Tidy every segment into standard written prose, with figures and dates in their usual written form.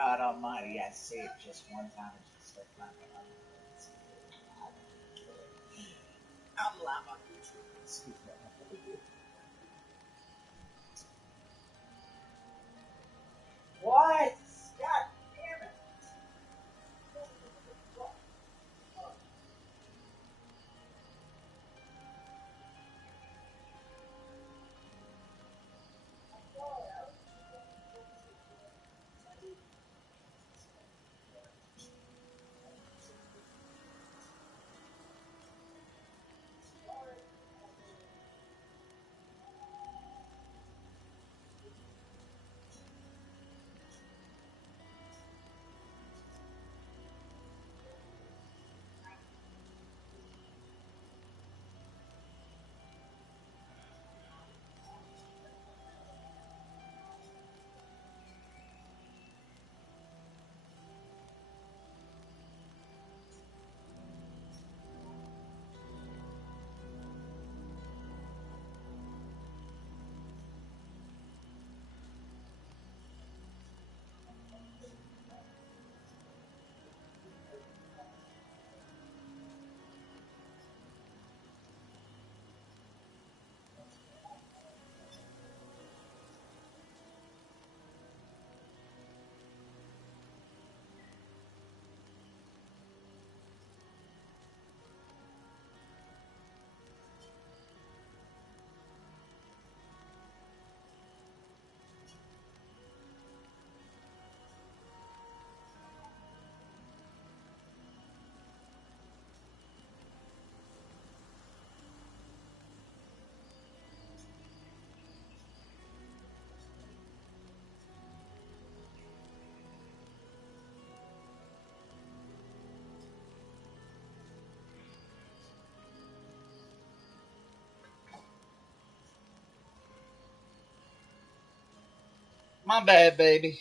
God Almighty, I say it just one time and just like my I'm live on YouTube. Excuse me. What? God damn it. My bad, baby.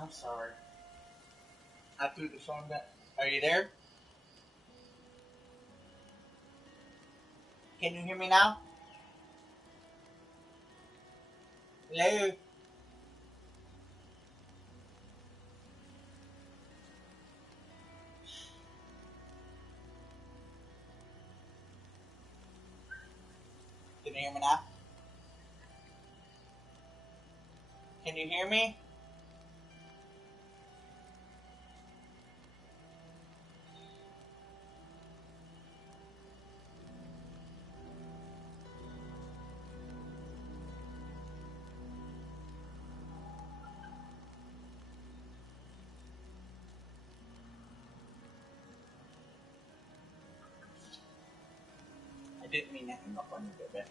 I'm sorry. I threw the phone down. Are you there? Can you hear me now? Hello? Can you hear me now? Can you hear me? I didn't mean to hang up on you, baby.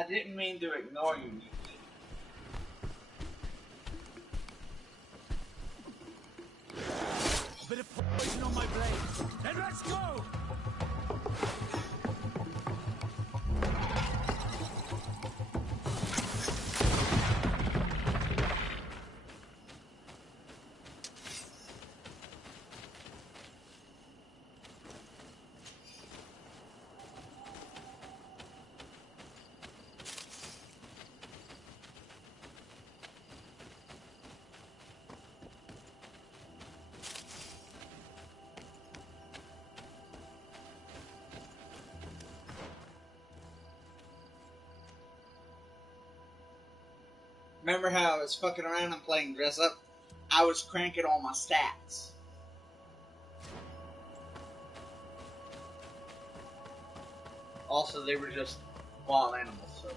I didn't mean to ignore you. Bit of poison on my blade. Then let's go! Remember how I was fucking around and playing dress up? I was cranking all my stats. Also, they were just wild animals, so.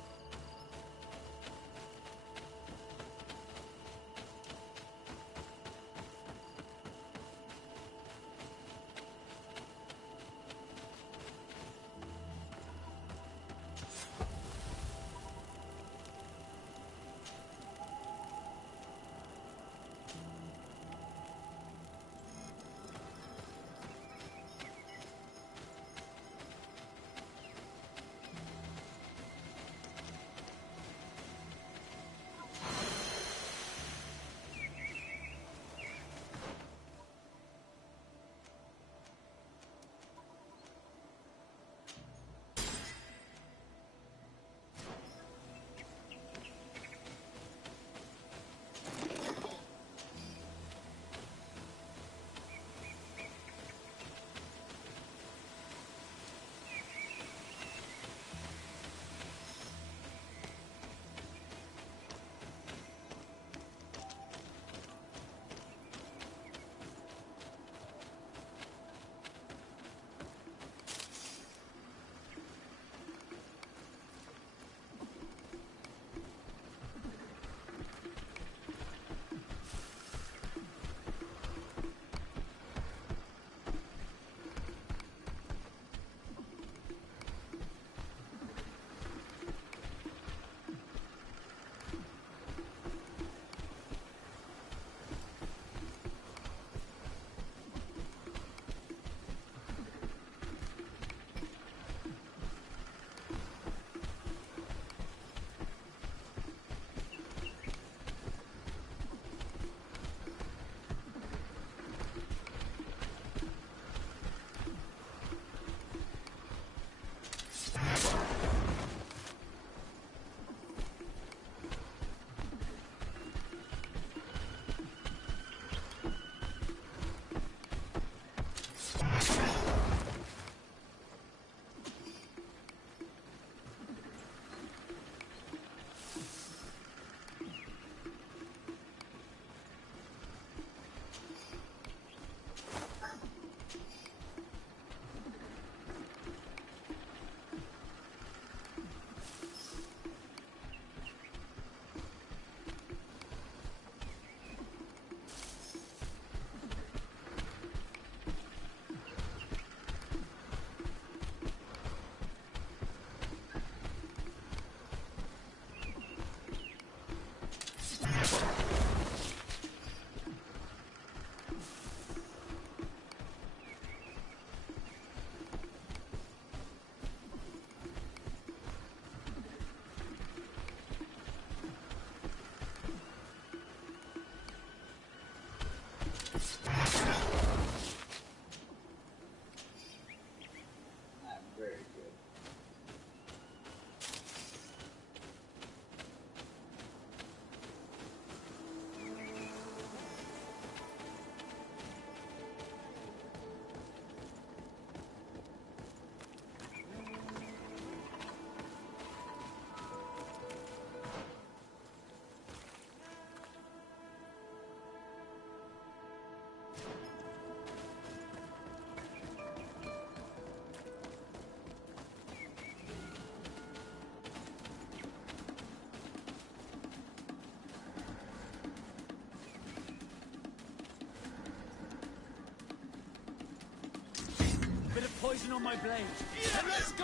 Bit of poison on my blade. Then let's go!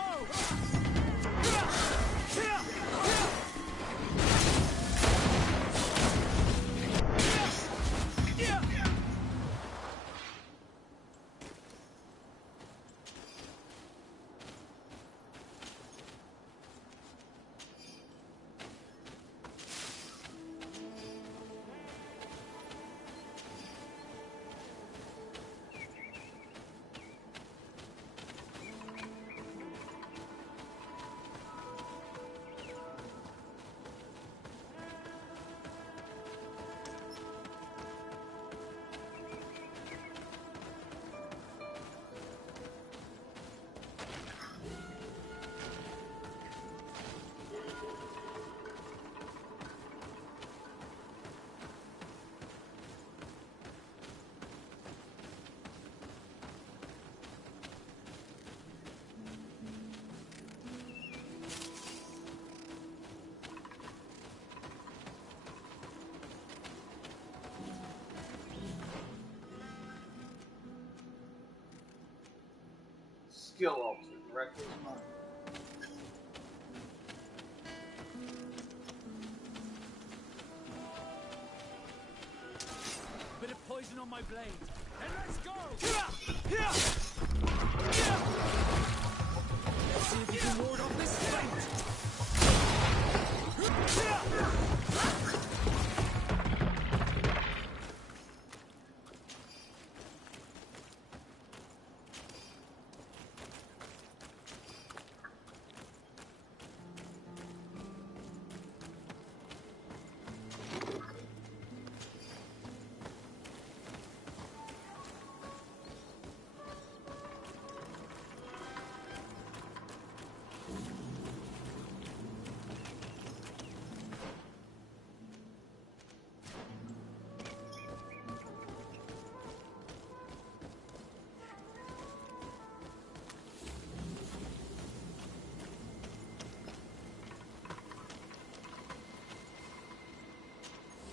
Skill officer, directly smart. Bit of poison on my blade. And let's go! Let's see if you can ward off this fate!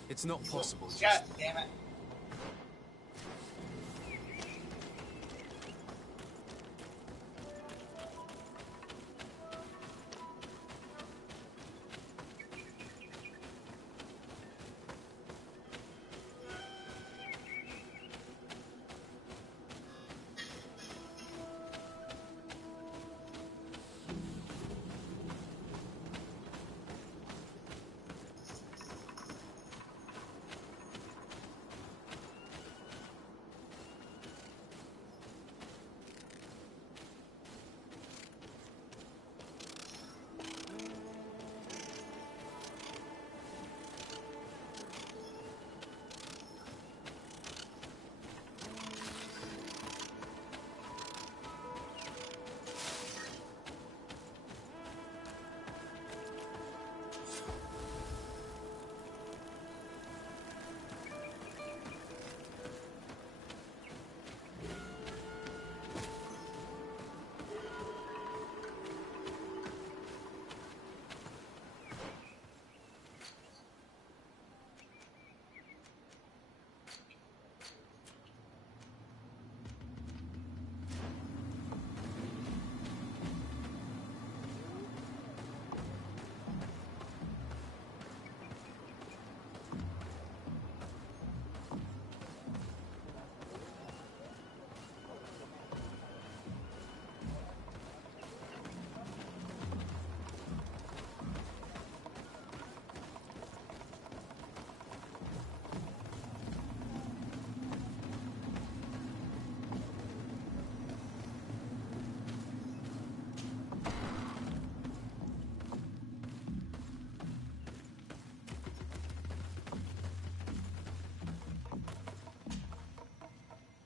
It's not possible. God damn it.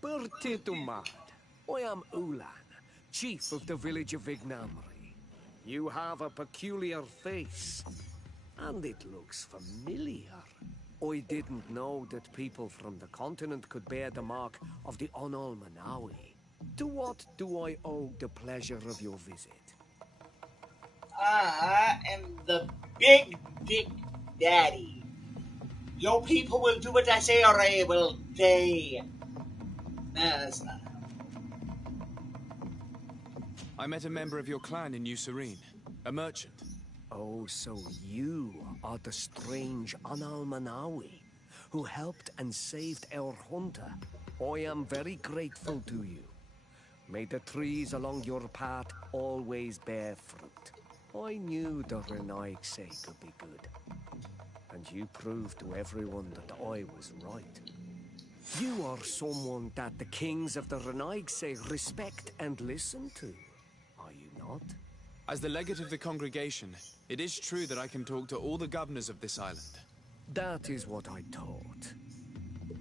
Bertitumad. I am Ulan, chief of the village of Vignamri. You have a peculiar face, and it looks familiar. I didn't know that people from the continent could bear the mark of the Onol Manawi. To what do I owe the pleasure of your visit? I am the Big Dick Daddy. Your people will do what I say or I will die. No, that's not. I met a member of your clan in New Serene, a merchant. Oh, so you are the strange Analmanawi who helped and saved our hunter. I am very grateful to you. May the trees along your path always bear fruit. I knew the Renaigse could be good, and you proved to everyone that I was right. You are someone that the kings of the Renaigse respect and listen to, are you not? As the legate of the congregation, it is true that I can talk to all the governors of this island. That is what I thought.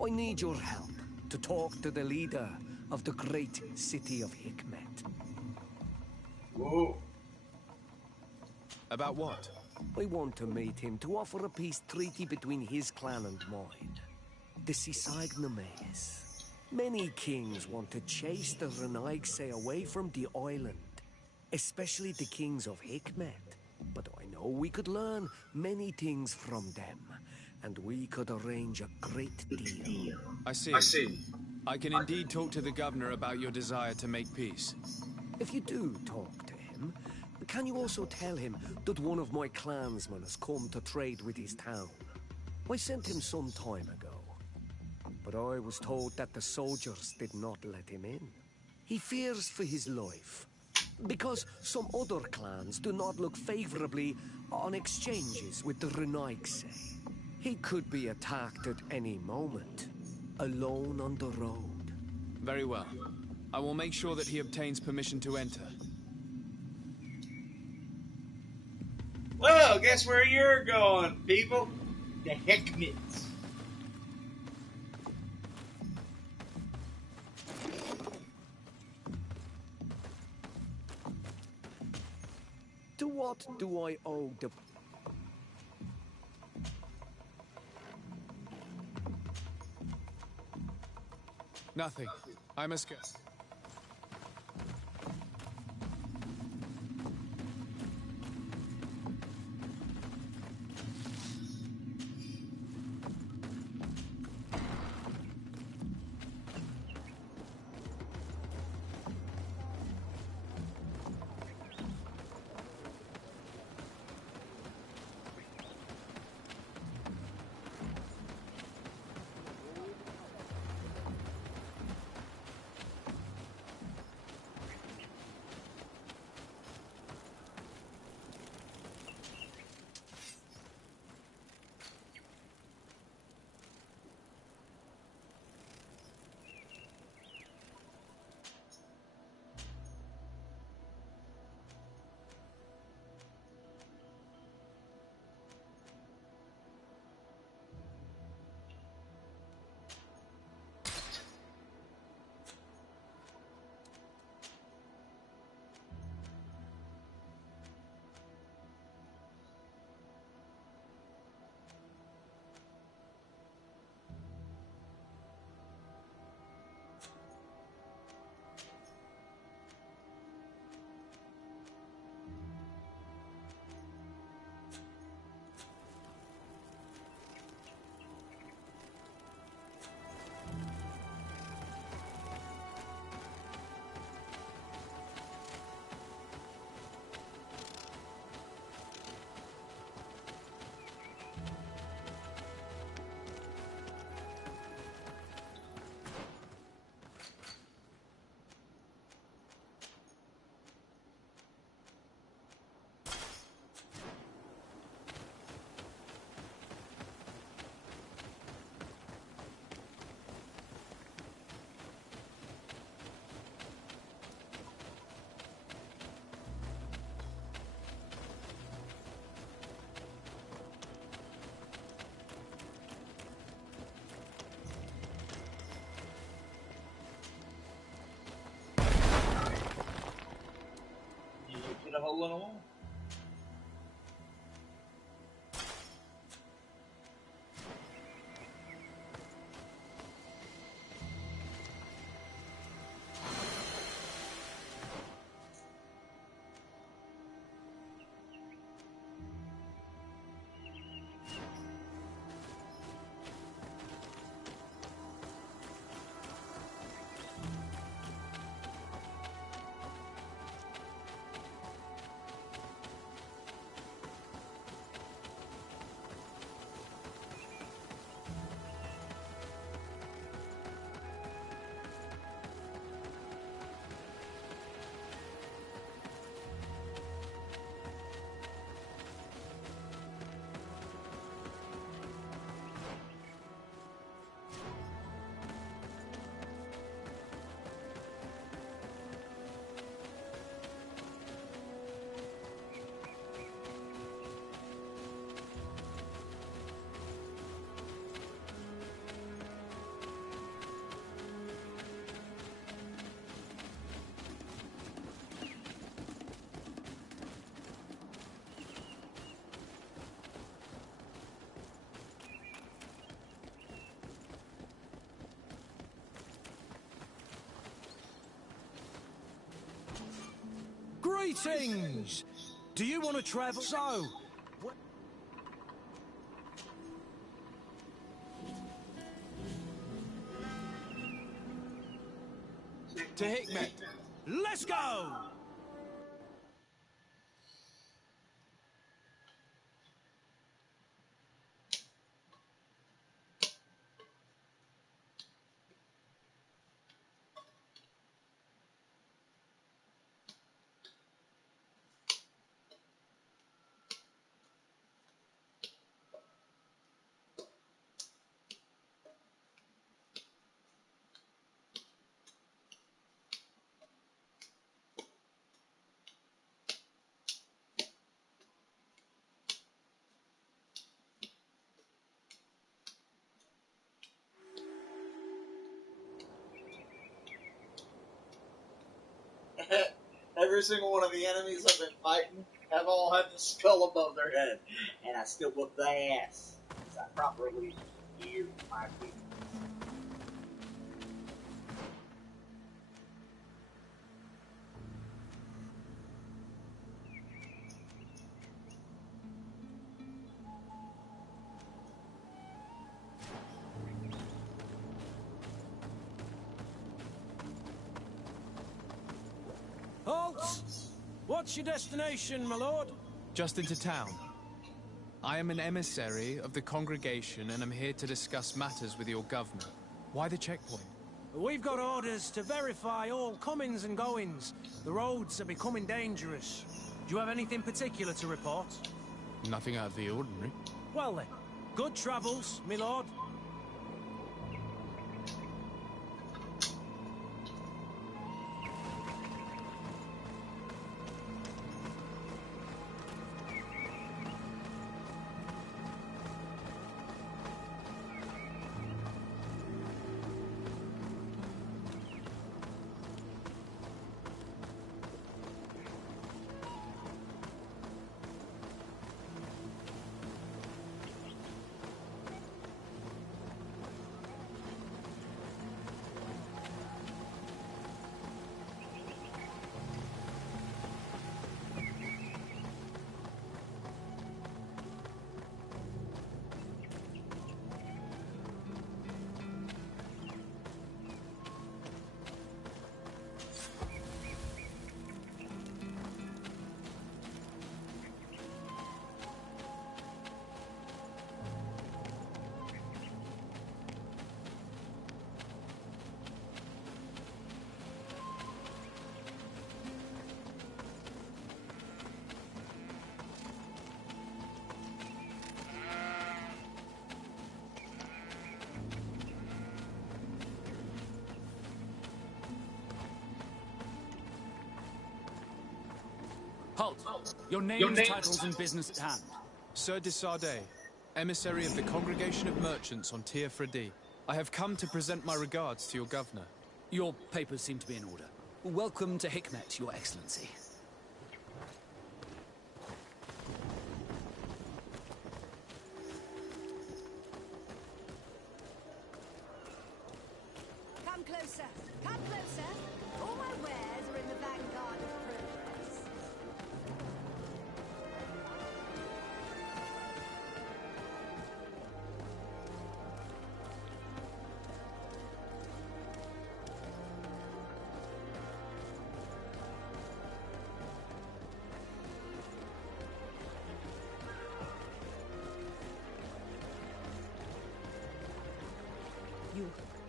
I need your help to talk to the leader of the great city of Hikmet. Whoa. About what? I want to meet him to offer a peace treaty between his clan and mine. The Sisagnames. Many kings want to chase the Renaigse away from the island, especially the kings of Hikmet. But I know we could learn many things from them, and we could arrange a great deal. I see. I can indeed talk to the governor about your desire to make peace. If you do talk to him, can you also tell him that one of my clansmen has come to trade with his town? I sent him some time ago, but I was told that the soldiers did not let him in. He fears for his life, because some other clans do not look favorably on exchanges with the Renaigse. He could be attacked at any moment, alone on the road. Very well. I will make sure that he obtains permission to enter. Well, guess where you're going, people? The Hikmets. To what do I owe the... Nothing. I must go. Get a hole in a wall. Greetings! Do you want to travel? So, To Hikmet. let's go! Every single one of the enemies I've been fighting have all had the skull above their head, and I still whoop their ass because I properly hear my people. Halt! What's your destination, my lord? Just into town. I am an emissary of the congregation and am here to discuss matters with your governor. Why the checkpoint? We've got orders to verify all comings and goings. The roads are becoming dangerous. Do you have anything particular to report? Nothing out of the ordinary. Well then, good travels, my lord. Halt! Your names, titles, and business at hand. Sir de Sardet, emissary of the Congregation of Merchants on Tir Fredi. I have come to present my regards to your governor. Your papers seem to be in order. Welcome to Hikmet, Your Excellency. Come closer. Come closer. All my wares are in the vanguard of progress.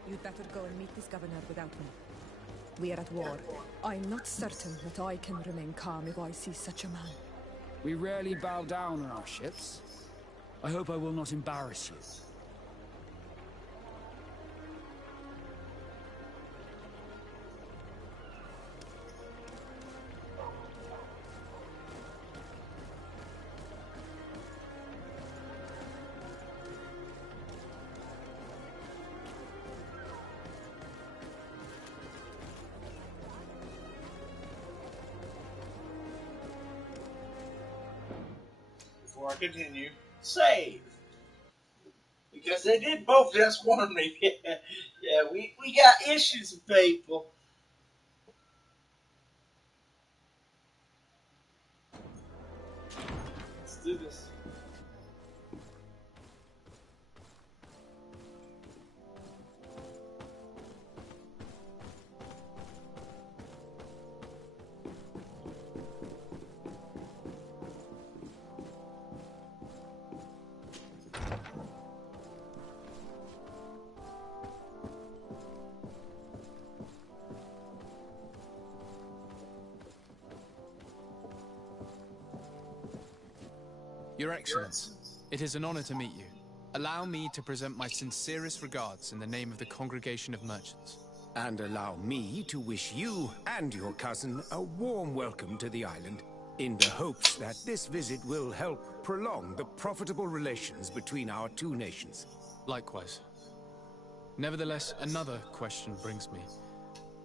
You'd better go and meet this governor without me. We are at war. I'm not certain that I can remain calm if I see such a man. We rarely bow down on our ships. I hope I will not embarrass you. Before I continue, save. Because they did both just warn me. Yeah, we got issues with people. do this. Your Excellence, it is an honor to meet you. Allow me to present my sincerest regards in the name of the Congregation of Merchants. And allow me to wish you and your cousin a warm welcome to the island, in the hopes that this visit will help prolong the profitable relations between our two nations. Likewise. Nevertheless, another question brings me.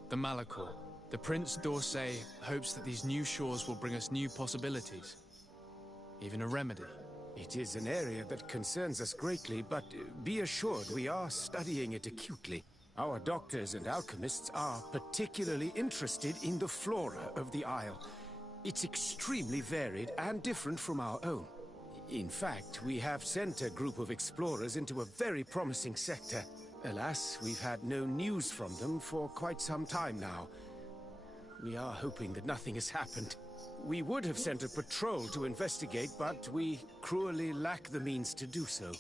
The Malachor. The Prince d'Orsay hopes that these new shores will bring us new possibilities. Even a remedy. It is an area that concerns us greatly, but be assured we are studying it acutely. Our doctors and alchemists are particularly interested in the flora of the Isle. It's extremely varied and different from our own. In fact, we have sent a group of explorers into a very promising sector. Alas, we've had no news from them for quite some time now. We are hoping that nothing has happened. We would have sent a patrol to investigate, but we cruelly lack the means to do so.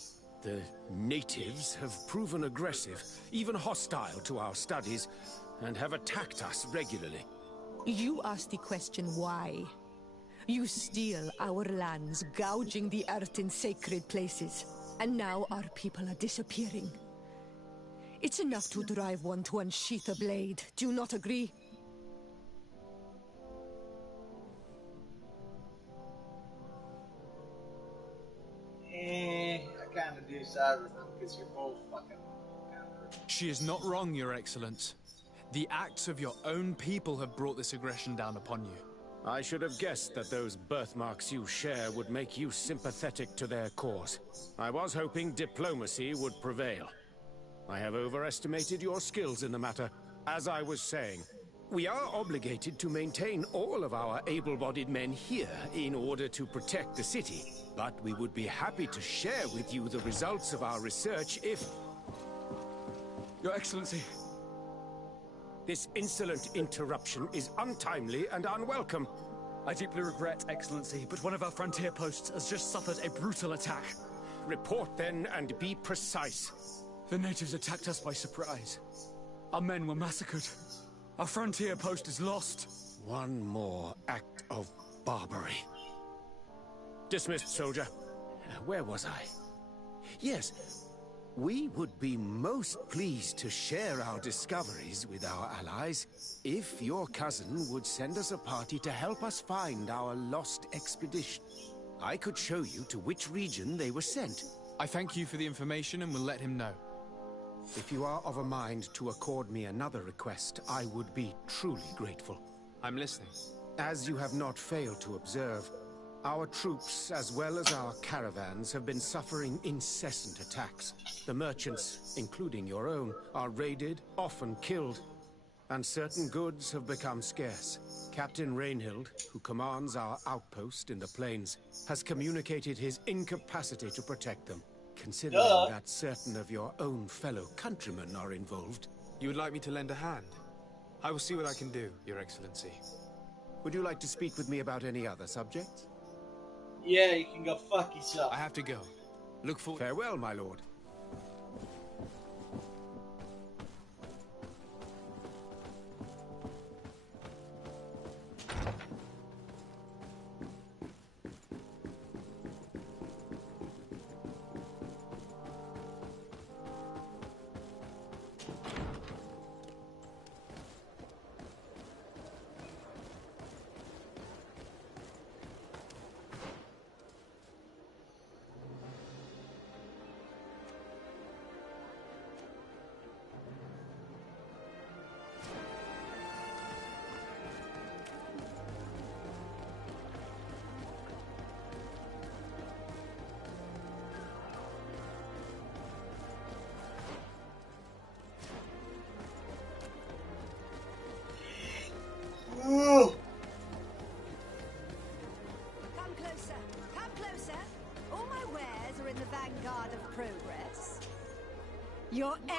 The natives have proven aggressive, even hostile to our studies, and have attacked us regularly. You asked the question why. You steal our lands, gouging the earth in sacred places. And now our people are disappearing. It's enough to drive one to unsheath a blade. Do you not agree? I kind of do side with them because you're both fucking kind of. She is not wrong, Your Excellence. The acts of your own people have brought this aggression down upon you. I should have guessed that those birthmarks you share would make you sympathetic to their cause. I was hoping diplomacy would prevail. I have overestimated your skills in the matter. As I was saying, we are obligated to maintain all of our able-bodied men here in order to protect the city. But we would be happy to share with you the results of our research if... Your Excellency. This insolent interruption is untimely and unwelcome. I deeply regret, Excellency, but one of our frontier posts has just suffered a brutal attack. Report then and be precise. The natives attacked us by surprise. Our men were massacred. Our frontier post is lost. One more act of barbarity. Dismissed, soldier. Where was I? Yes, we would be most pleased to share our discoveries with our allies if your cousin would send us a party to help us find our lost expedition. I could show you to which region they were sent. I thank you for the information and will let him know. If you are of a mind to accord me another request, I would be truly grateful. I'm listening. As you have not failed to observe, our troops, as well as our caravans, have been suffering incessant attacks. The merchants, including your own, are raided, often killed, and certain goods have become scarce. Captain Rainhild, who commands our outpost in the plains, has communicated his incapacity to protect them. Considering that certain of your own fellow countrymen are involved. You would like me to lend a hand? I will see what I can do, Your Excellency. Would you like to speak with me about any other subjects? Yeah, you can go fuck yourself. I have to go. Look forward. Farewell, my lord.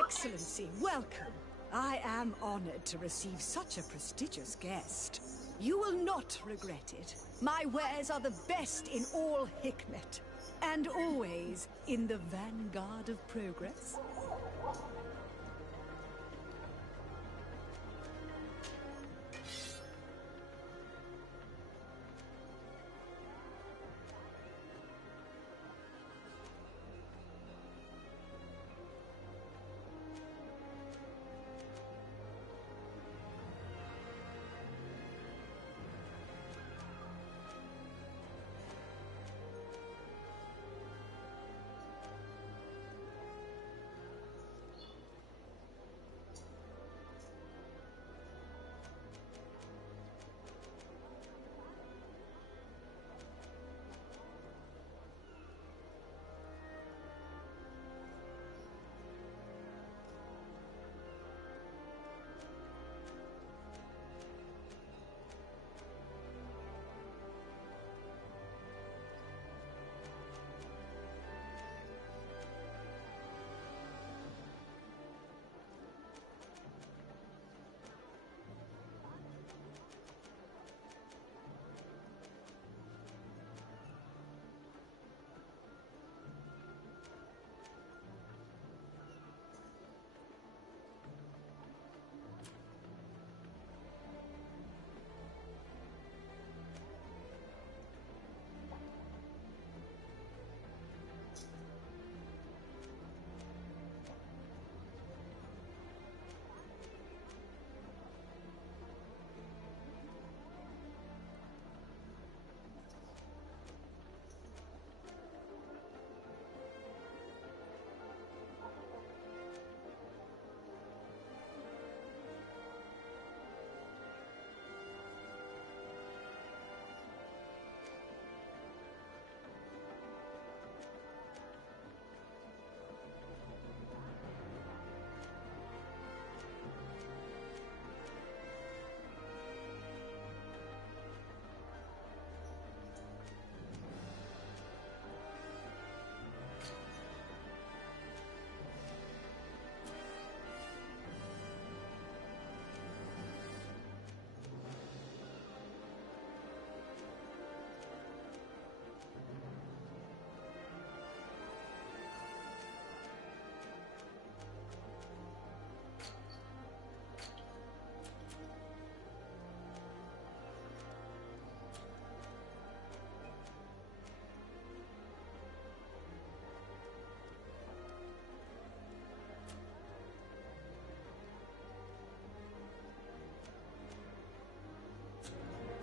Excellency, welcome. I am honored to receive such a prestigious guest. You will not regret it. My wares are the best in all Hikmet, and always in the vanguard of progress.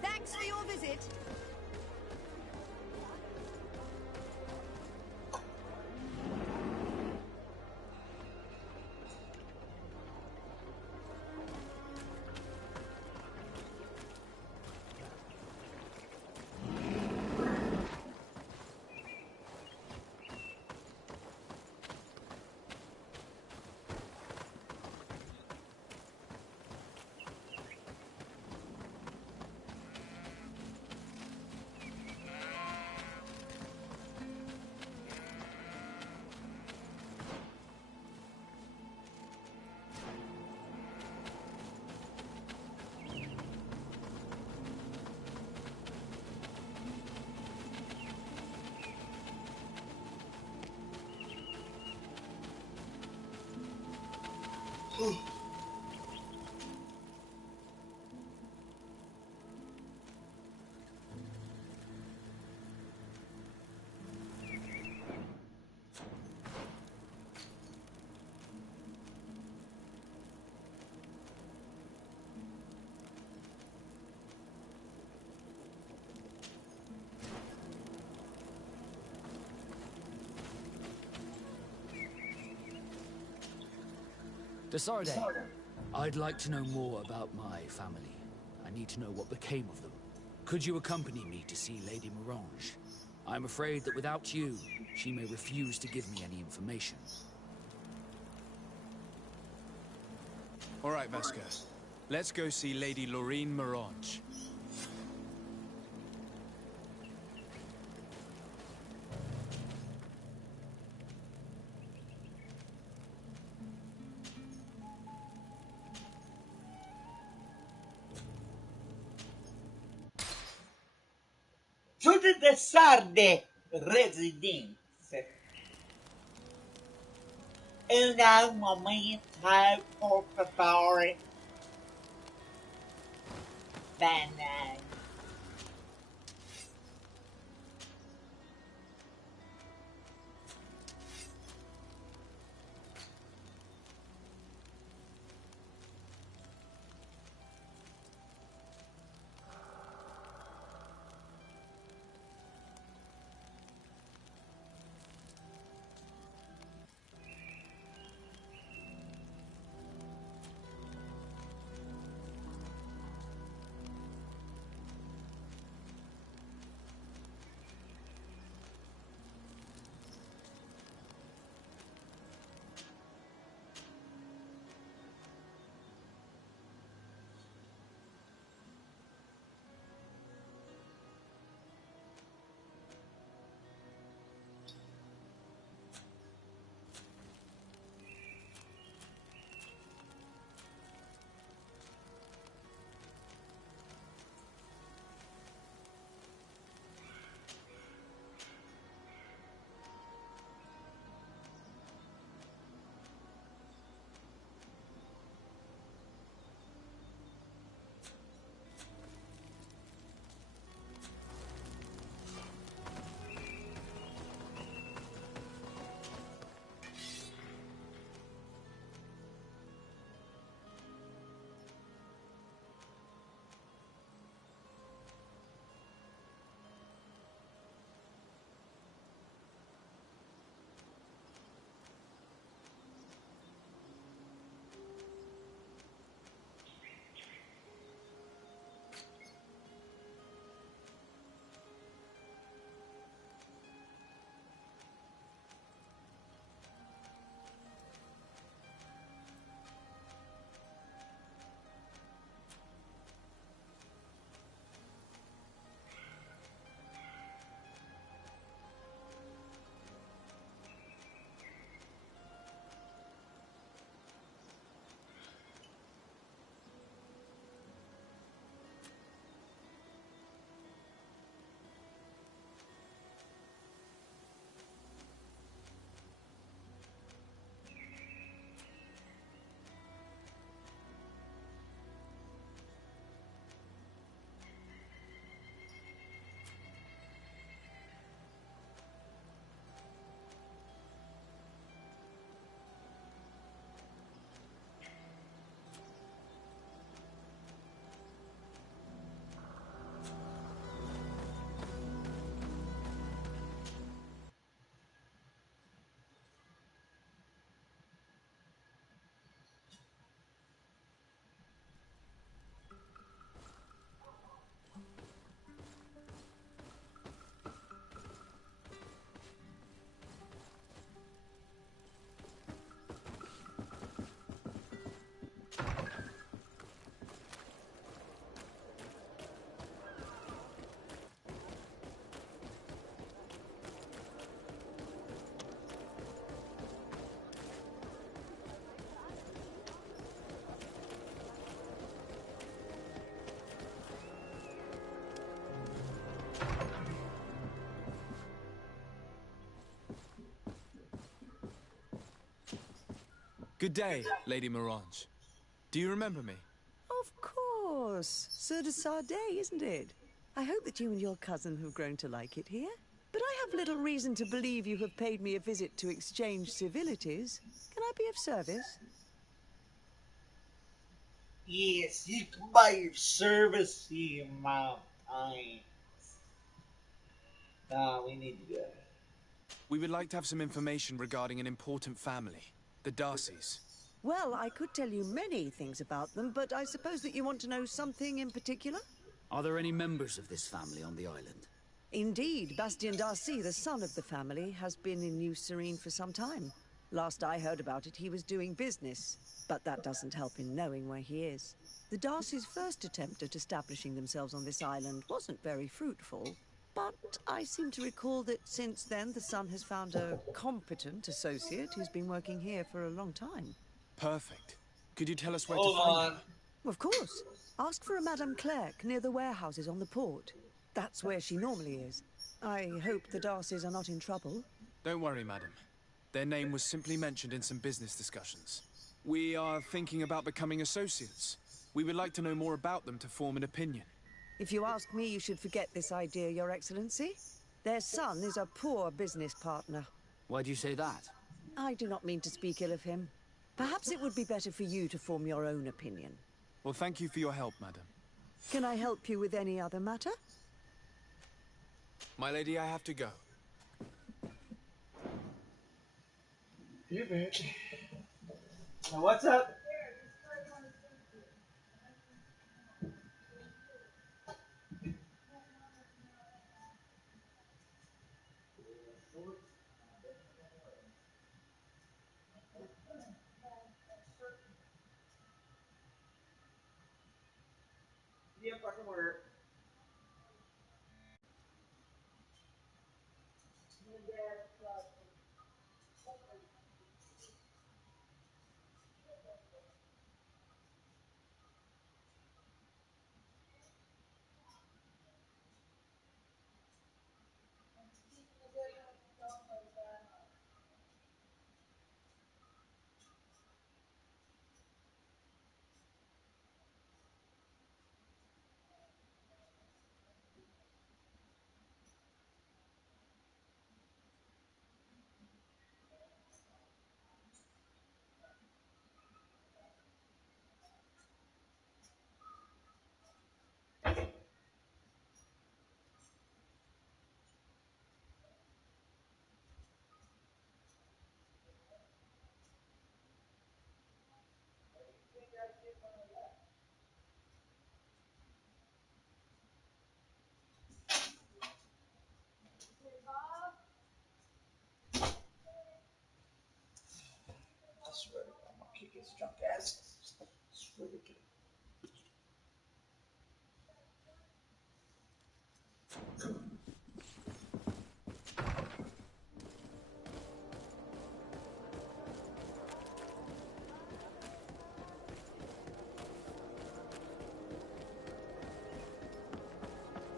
Thanks for your visit. Desarde, I'd like to know more about my family. I need to know what became of them. Could you accompany me to see Lady Morange? I'm afraid that without you, she may refuse to give me any information. All right, Vasquer. Let's go see Lady Lorene Morange. de sarde residence. Un momento, por favor. Banana. Good day, Lady Morange. Do you remember me? Of course. Sir de Sardet, isn't it? I hope that you and your cousin have grown to like it here. But I have little reason to believe you have paid me a visit to exchange civilities. Can I be of service? Yes, you can buy your service here, my time. We need to go. We would like to have some information regarding an important family, the Darcys. Well, I could tell you many things about them, but I suppose that you want to know something in particular? Are there any members of this family on the island? Indeed, Bastien Darcy, the son of the family, has been in New Serene for some time. Last I heard about it, he was doing business, but that doesn't help in knowing where he is. The Darcys' first attempt at establishing themselves on this island wasn't very fruitful, but I seem to recall that since then the son has found a competent associate who's been working here for a long time. Perfect. Could you tell us where Hold to find on. them? Of course. Ask for a Madame Clerc near the warehouses on the port. That's where she normally is. I hope the Darcys are not in trouble. Don't worry, madam. Their name was simply mentioned in some business discussions. We are thinking about becoming associates. We would like to know more about them to form an opinion. If you ask me, you should forget this idea, Your Excellency. Their son is a poor business partner. Why do you say that? I do not mean to speak ill of him. Perhaps it would be better for you to form your own opinion. Well, thank you for your help, madam. Can I help you with any other matter? My lady, I have to go. You bitch. Now what's up? Yeah, fucking work. I swear to God, I'm gonna kick his drunk ass. I swear to God.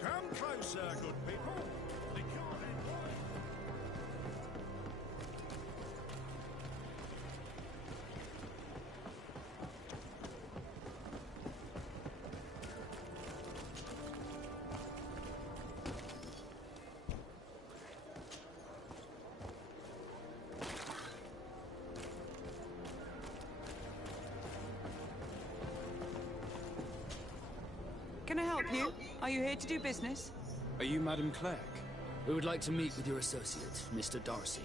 Come closer, good people. The garden wide. Can I help you? Are you here to do business? Are you Madam Clerk? We would like to meet with your associate, Mr. Darcy.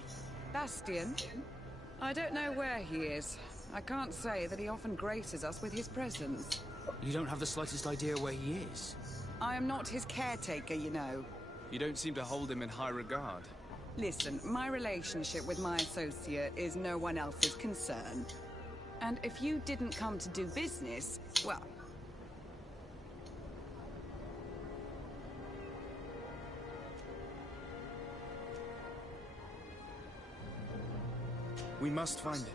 Bastian? I don't know where he is. I can't say that he often graces us with his presence. You don't have the slightest idea where he is? I am not his caretaker, you know. You don't seem to hold him in high regard. Listen, my relationship with my associate is no one else's concern. And if you didn't come to do business, well... We must find him.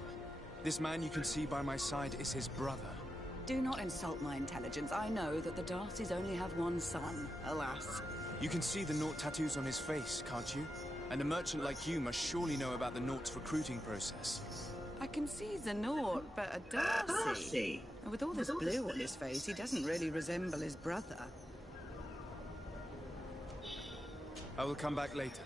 This man you can see by my side is his brother. Do not insult my intelligence. I know that the Darcys only have one son, alas. You can see the Naught tattoos on his face, can't you? And a merchant like you must surely know about the Naught's recruiting process. I can see the Naught, but a Darcy? With all this blue on his face, he doesn't really resemble his brother. I will come back later.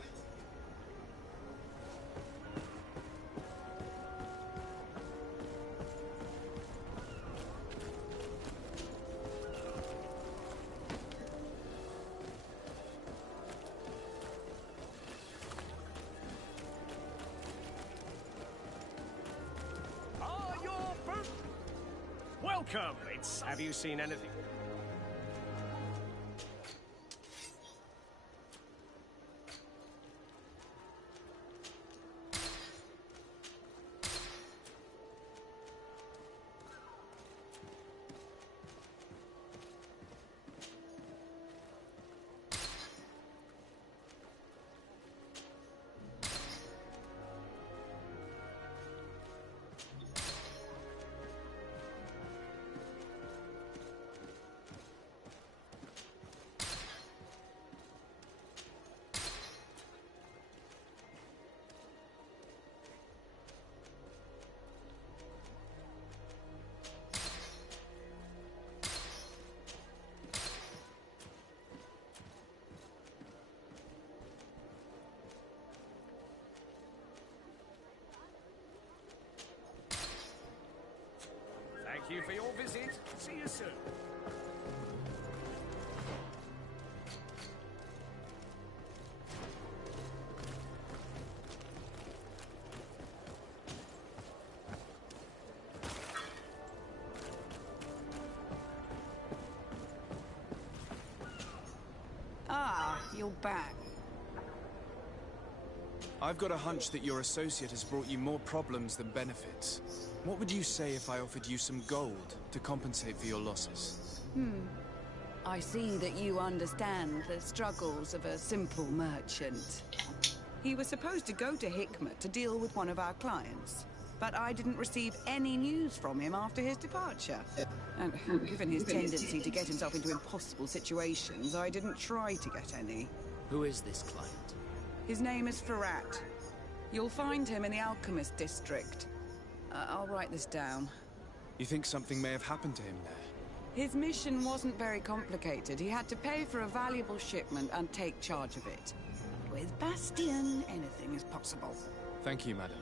Welcome. Have you seen anything? for your visit. See you soon. Ah, you're back. I've got a hunch that your associate has brought you more problems than benefits. What would you say if I offered you some gold to compensate for your losses? I see that you understand the struggles of a simple merchant. He was supposed to go to Hikmet to deal with one of our clients, but I didn't receive any news from him after his departure. And given his tendency to get himself into impossible situations, I didn't try to get any. Who is this client? His name is Ferrat. You'll find him in the Alchemist District. I'll write this down. You think something may have happened to him there? His mission wasn't very complicated. He had to pay for a valuable shipment and take charge of it. With Bastion, anything is possible. Thank you, madam.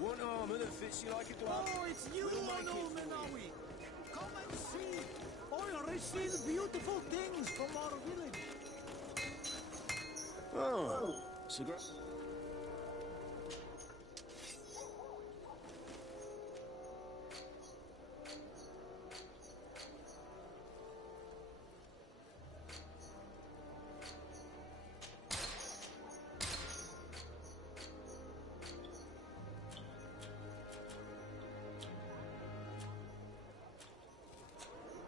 One armor that fits you like a glove. Oh, it's you, Menawi. Come and see. I received beautiful things from our village. Oh, cigarette.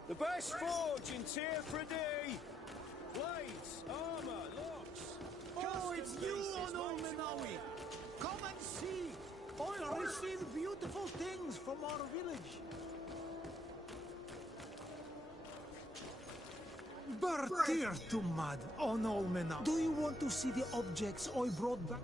The best forge in Tier 3D. Blades, armor, locks. Oh, it's you, Menawi. Come and see. I received beautiful things from our village. Bertir to mad, Menawi. Do you want to see the objects I brought back?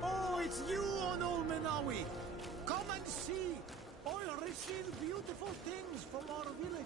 Oh, it's you, Menawi. Come and see. I received beautiful things from our village.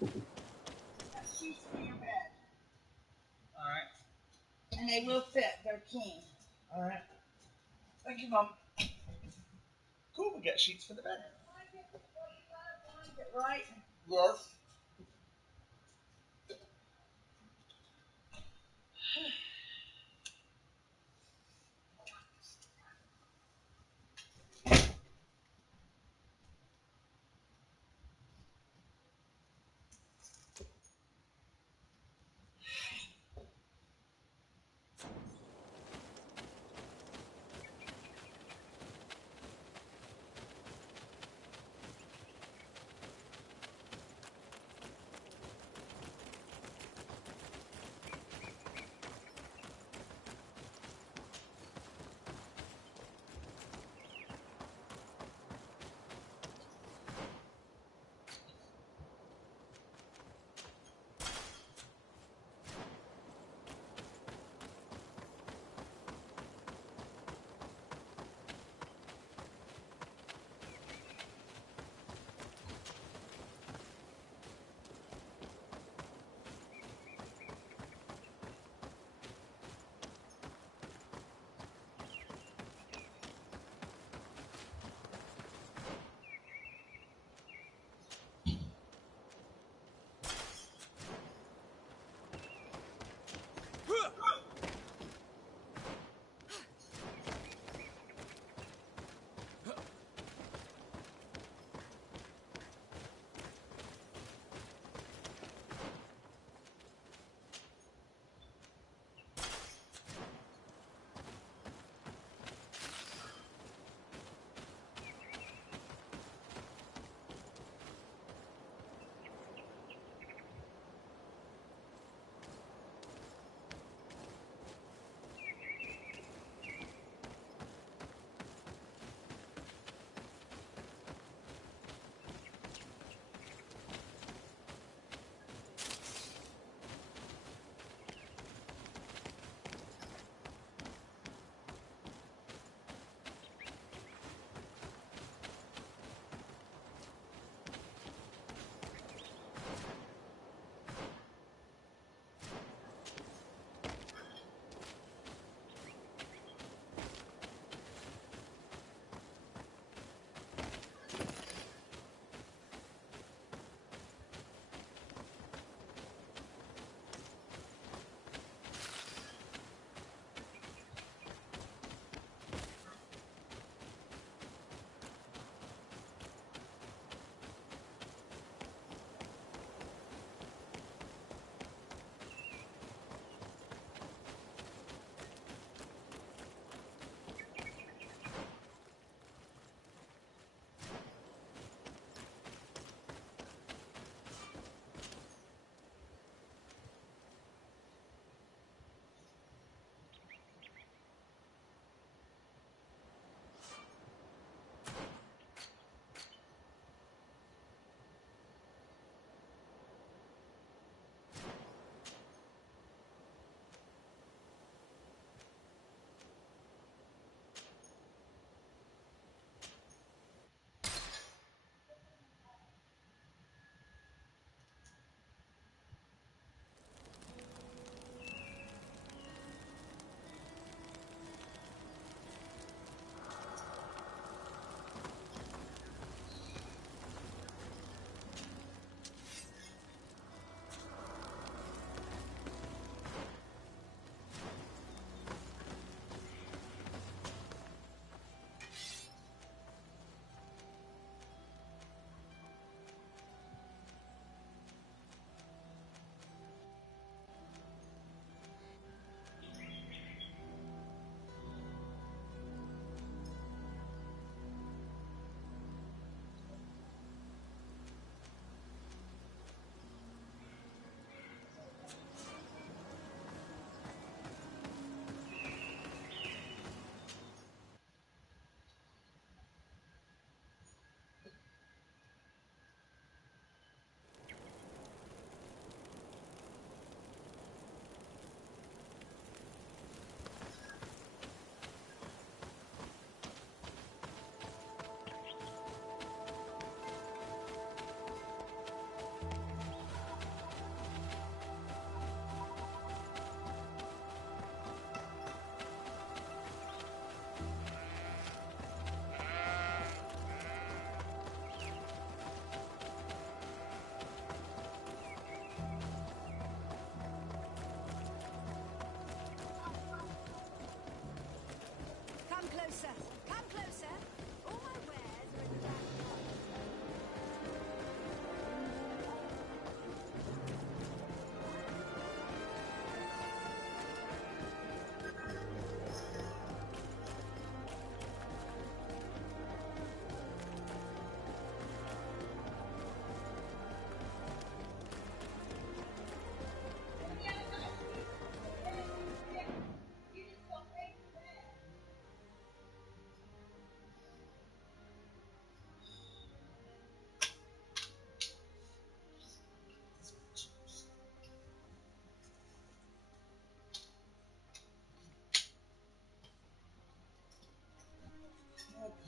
Got sheets for your bed. Alright. And they will fit. They're king. Alright. Thank you, Mom. Cool, we get sheets for the bed. Right? Yes.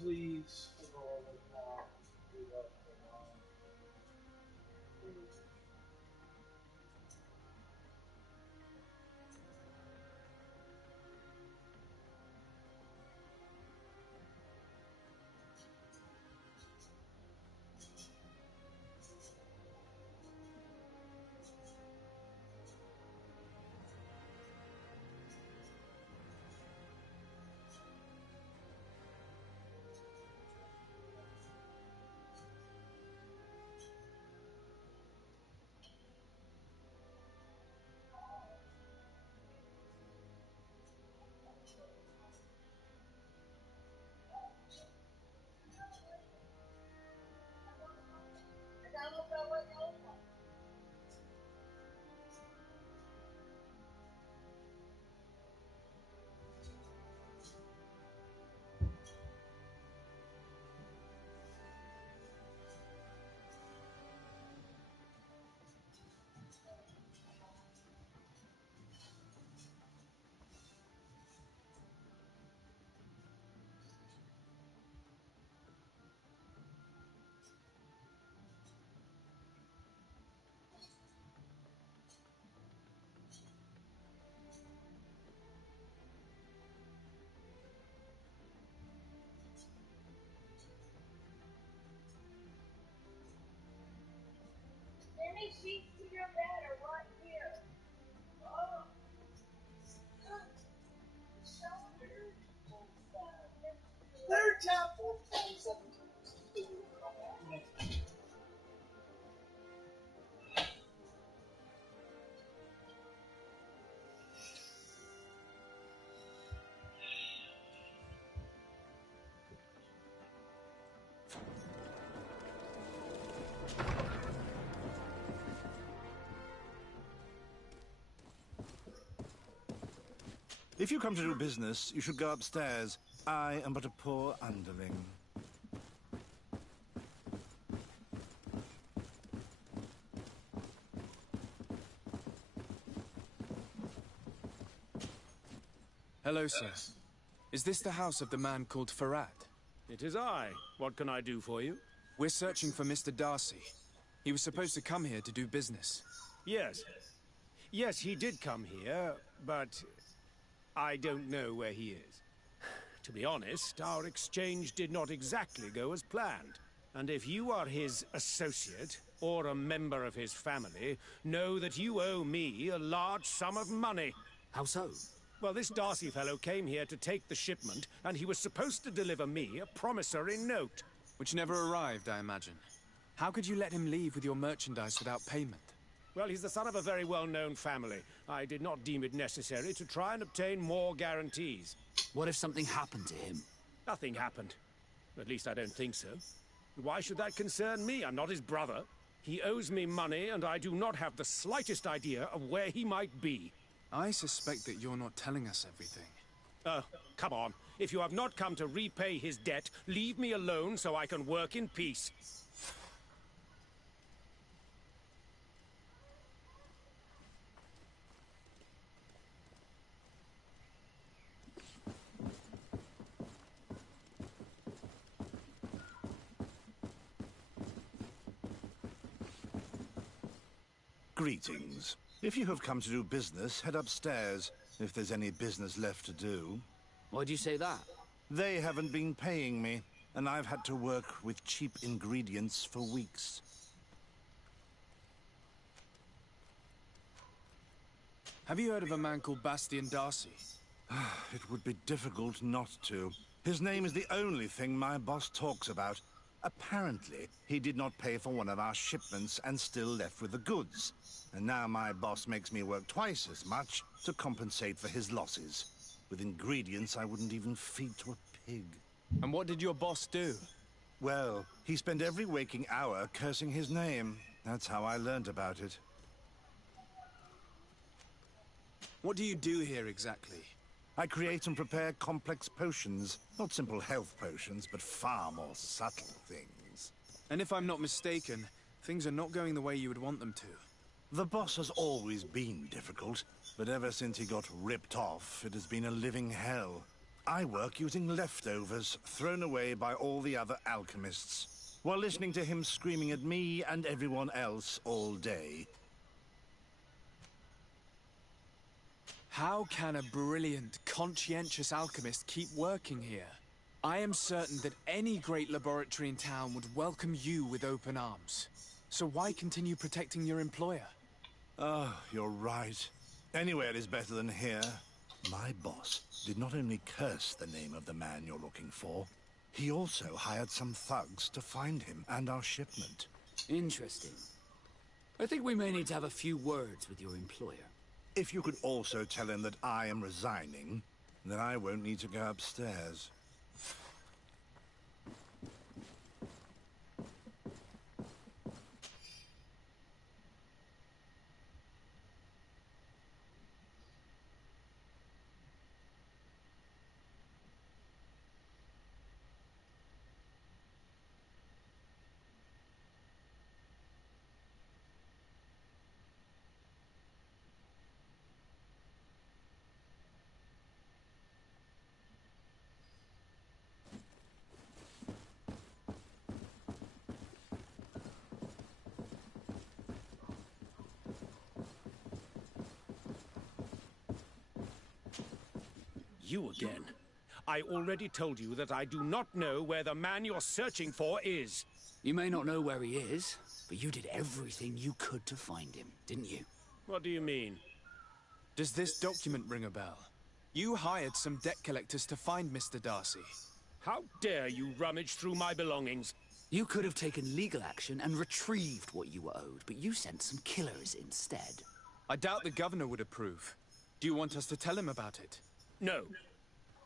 Please, for all of now, do that for now. Please. Any sheets to your bed are right here. Oh. Third time, fourth time, seventh time. If you come to do business, you should go upstairs. I am but a poor underling. Hello, sir. Is this the house of the man called Farad? It is I. What can I do for you? We're searching for Mr. Darcy. He was supposed to come here to do business. Yes. Yes, he did come here, but I don't know where he is. To be honest, our exchange did not exactly go as planned. And if you are his associate, or a member of his family, know that you owe me a large sum of money. How so? Well, this Darcy fellow came here to take the shipment, and he was supposed to deliver me a promissory note. Which never arrived, I imagine. How could you let him leave with your merchandise without payment? Well, he's the son of a very well-known family. I did not deem it necessary to try and obtain more guarantees. What if something happened to him? Nothing happened. At least I don't think so. Why should that concern me? I'm not his brother. He owes me money, and I do not have the slightest idea of where he might be. I suspect that you're not telling us everything. Come on. If you have not come to repay his debt, leave me alone so I can work in peace. Greetings. If you have come to do business, head upstairs, if there's any business left to do. Why'd you say that? They haven't been paying me, and I've had to work with cheap ingredients for weeks. Have you heard of a man called Bastian Darcy? It would be difficult not to. His name is the only thing my boss talks about. Apparently, he did not pay for one of our shipments and still left with the goods. And now my boss makes me work twice as much to compensate for his losses. With ingredients I wouldn't even feed to a pig. And what did your boss do? Well, he spent every waking hour cursing his name. That's how I learned about it. What do you do here exactly? I create and prepare complex potions. Not simple health potions, but far more subtle things. And if I'm not mistaken, things are not going the way you would want them to. The boss has always been difficult, but ever since he got ripped off, it has been a living hell. I work using leftovers thrown away by all the other alchemists, while listening to him screaming at me and everyone else all day. How can a brilliant, conscientious alchemist keep working here? I am certain that any great laboratory in town would welcome you with open arms. So why continue protecting your employer? Oh, you're right. Anywhere is better than here. My boss did not only curse the name of the man you're looking for, he also hired some thugs to find him and our shipment. Interesting. I think we may need to have a few words with your employer. If you could also tell him that I am resigning, then I won't need to go upstairs. You again. I already told you that I do not know where the man you're searching for is. You may not know where he is, but you did everything you could to find him, didn't you? What do you mean? Does this document ring a bell? You hired some debt collectors to find Mr. Darcy. How dare you rummage through my belongings? You could have taken legal action and retrieved what you were owed, but you sent some killers instead. I doubt the governor would approve. Do you want us to tell him about it? No.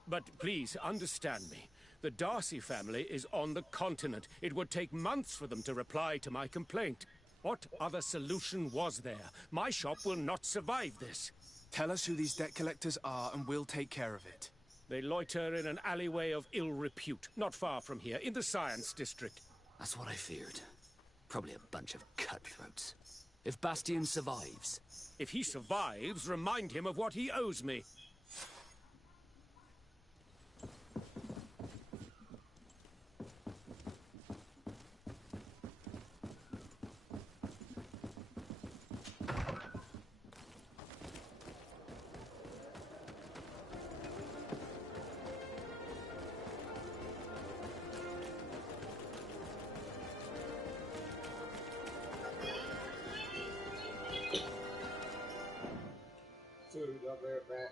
But please, understand me. The Darcy family is on the continent. It would take months for them to reply to my complaint. What other solution was there? My shop will not survive this. Tell us who these debt collectors are and we'll take care of it. They loiter in an alleyway of ill repute, not far from here, in the Science District. That's what I feared. Probably a bunch of cutthroats. If Bastian survives... If he survives, remind him of what he owes me. Food, I'll be right back.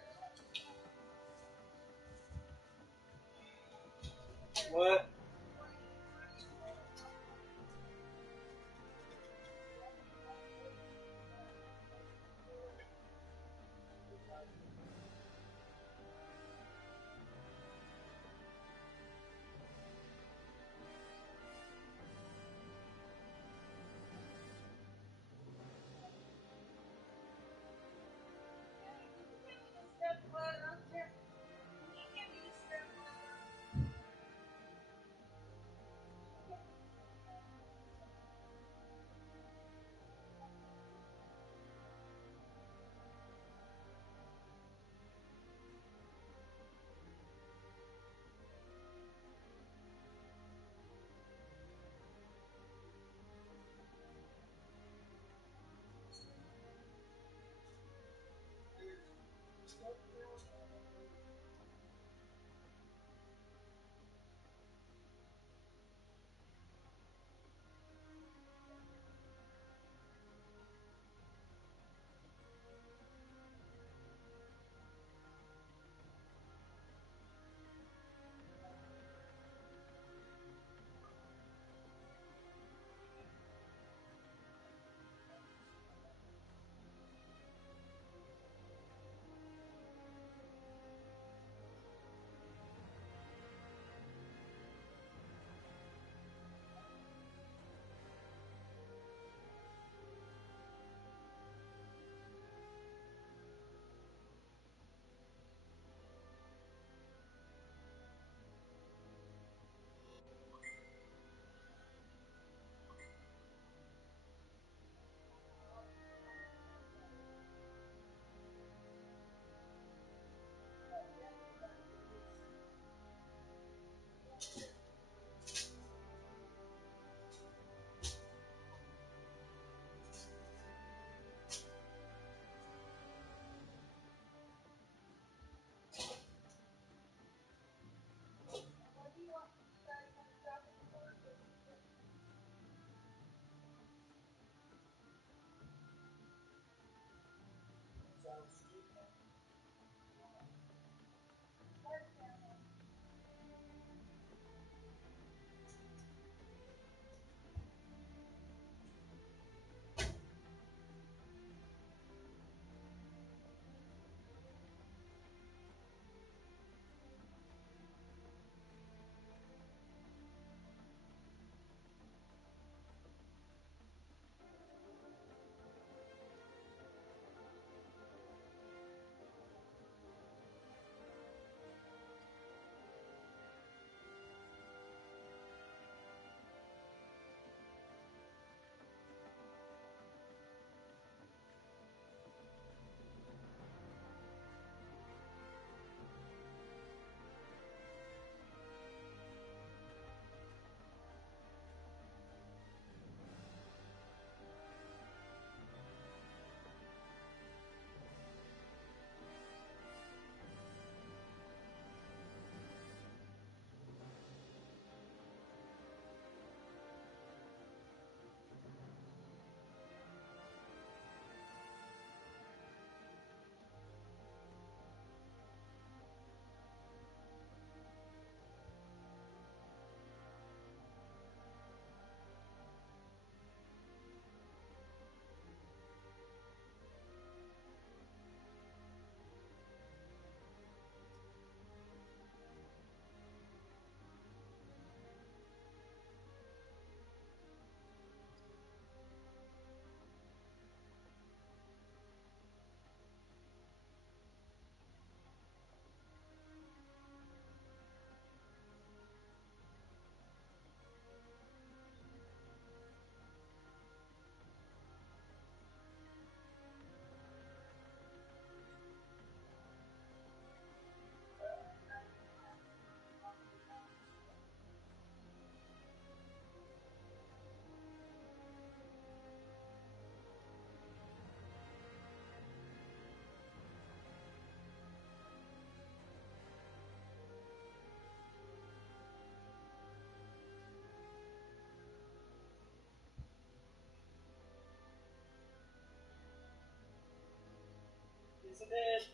Yes, I did.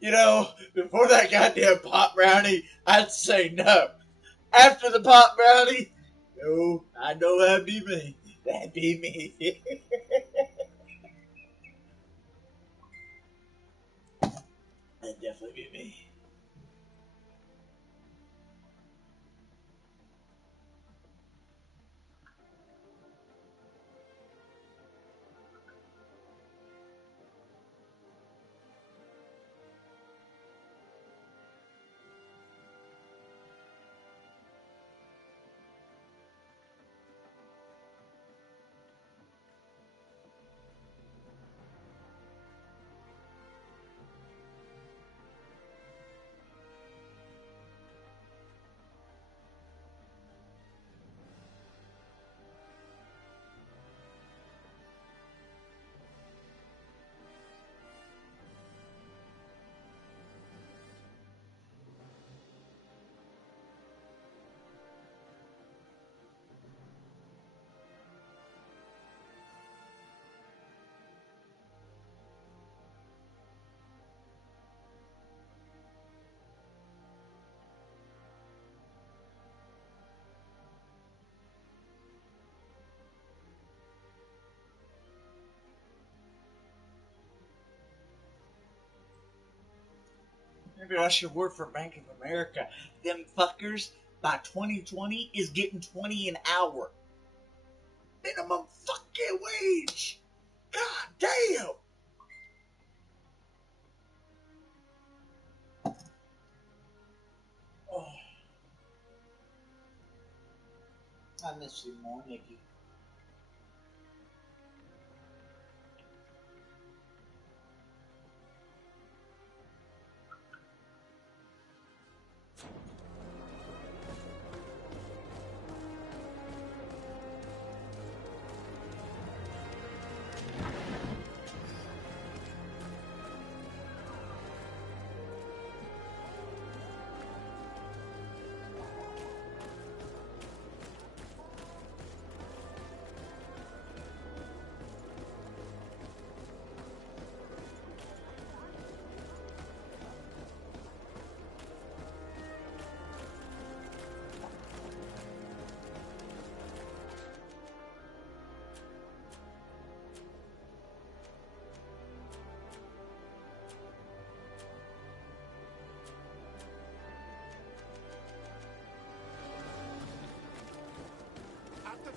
You know, before that goddamn pot brownie, I'd say no. After the pot brownie, no, I know that'd be me. That'd be me. That'd definitely be me. Maybe I should work for Bank of America. Them fuckers, by 2020, is getting 20 an hour. Minimum fucking wage. God damn. Oh, I miss you more, Nikki.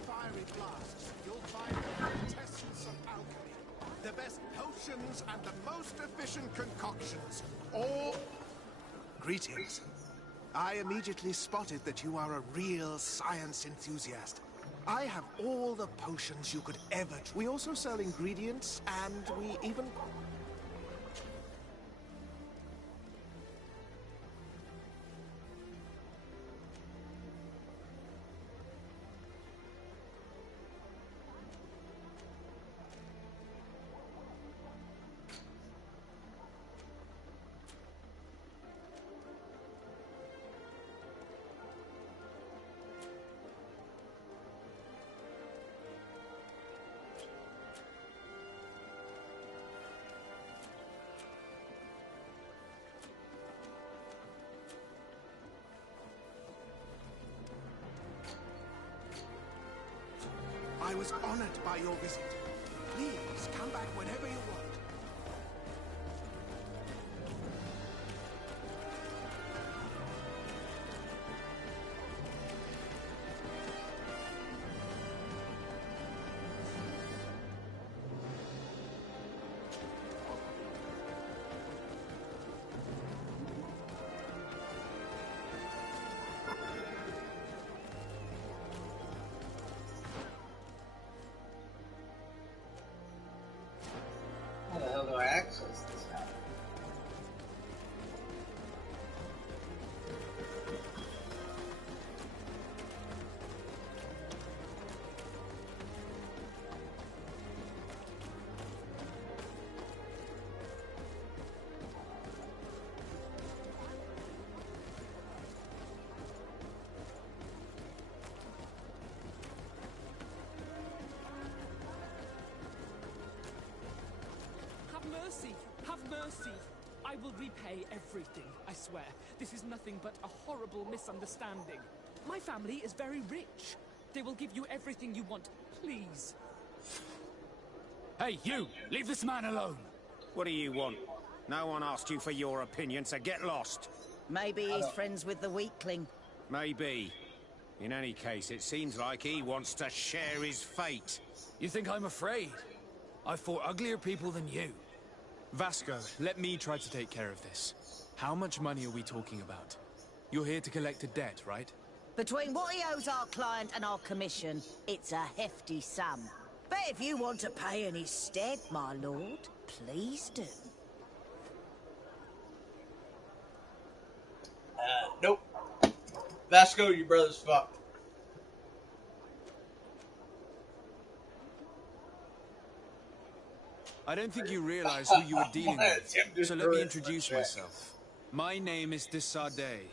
Fiery flasks, you'll find the quintessence of alchemy. The best potions and the most efficient concoctions. All... Greetings. I immediately spotted that you are a real science enthusiast. I have all the potions you could ever... We also sell ingredients, and we even... I was honored by your visit. Please come back whenever you want. Have mercy. I will repay everything, I swear. This is nothing but a horrible misunderstanding. My family is very rich. They will give you everything you want. Please. Hey, you! Leave this man alone! What do you want? No one asked you for your opinion, so get lost. Maybe he's friends with the weakling. Maybe. In any case, it seems like he wants to share his fate. You think I'm afraid? I've fought uglier people than you. Vasco, let me try to take care of this. How much money are we talking about? You're here to collect a debt, right? Between what he owes our client and our commission, it's a hefty sum. But if you want to pay in his stead, my lord, please do. Nope. Vasco, your brother's fucked. I don't think you realize who you are dealing with, so let me introduce myself. My name is de Sardet.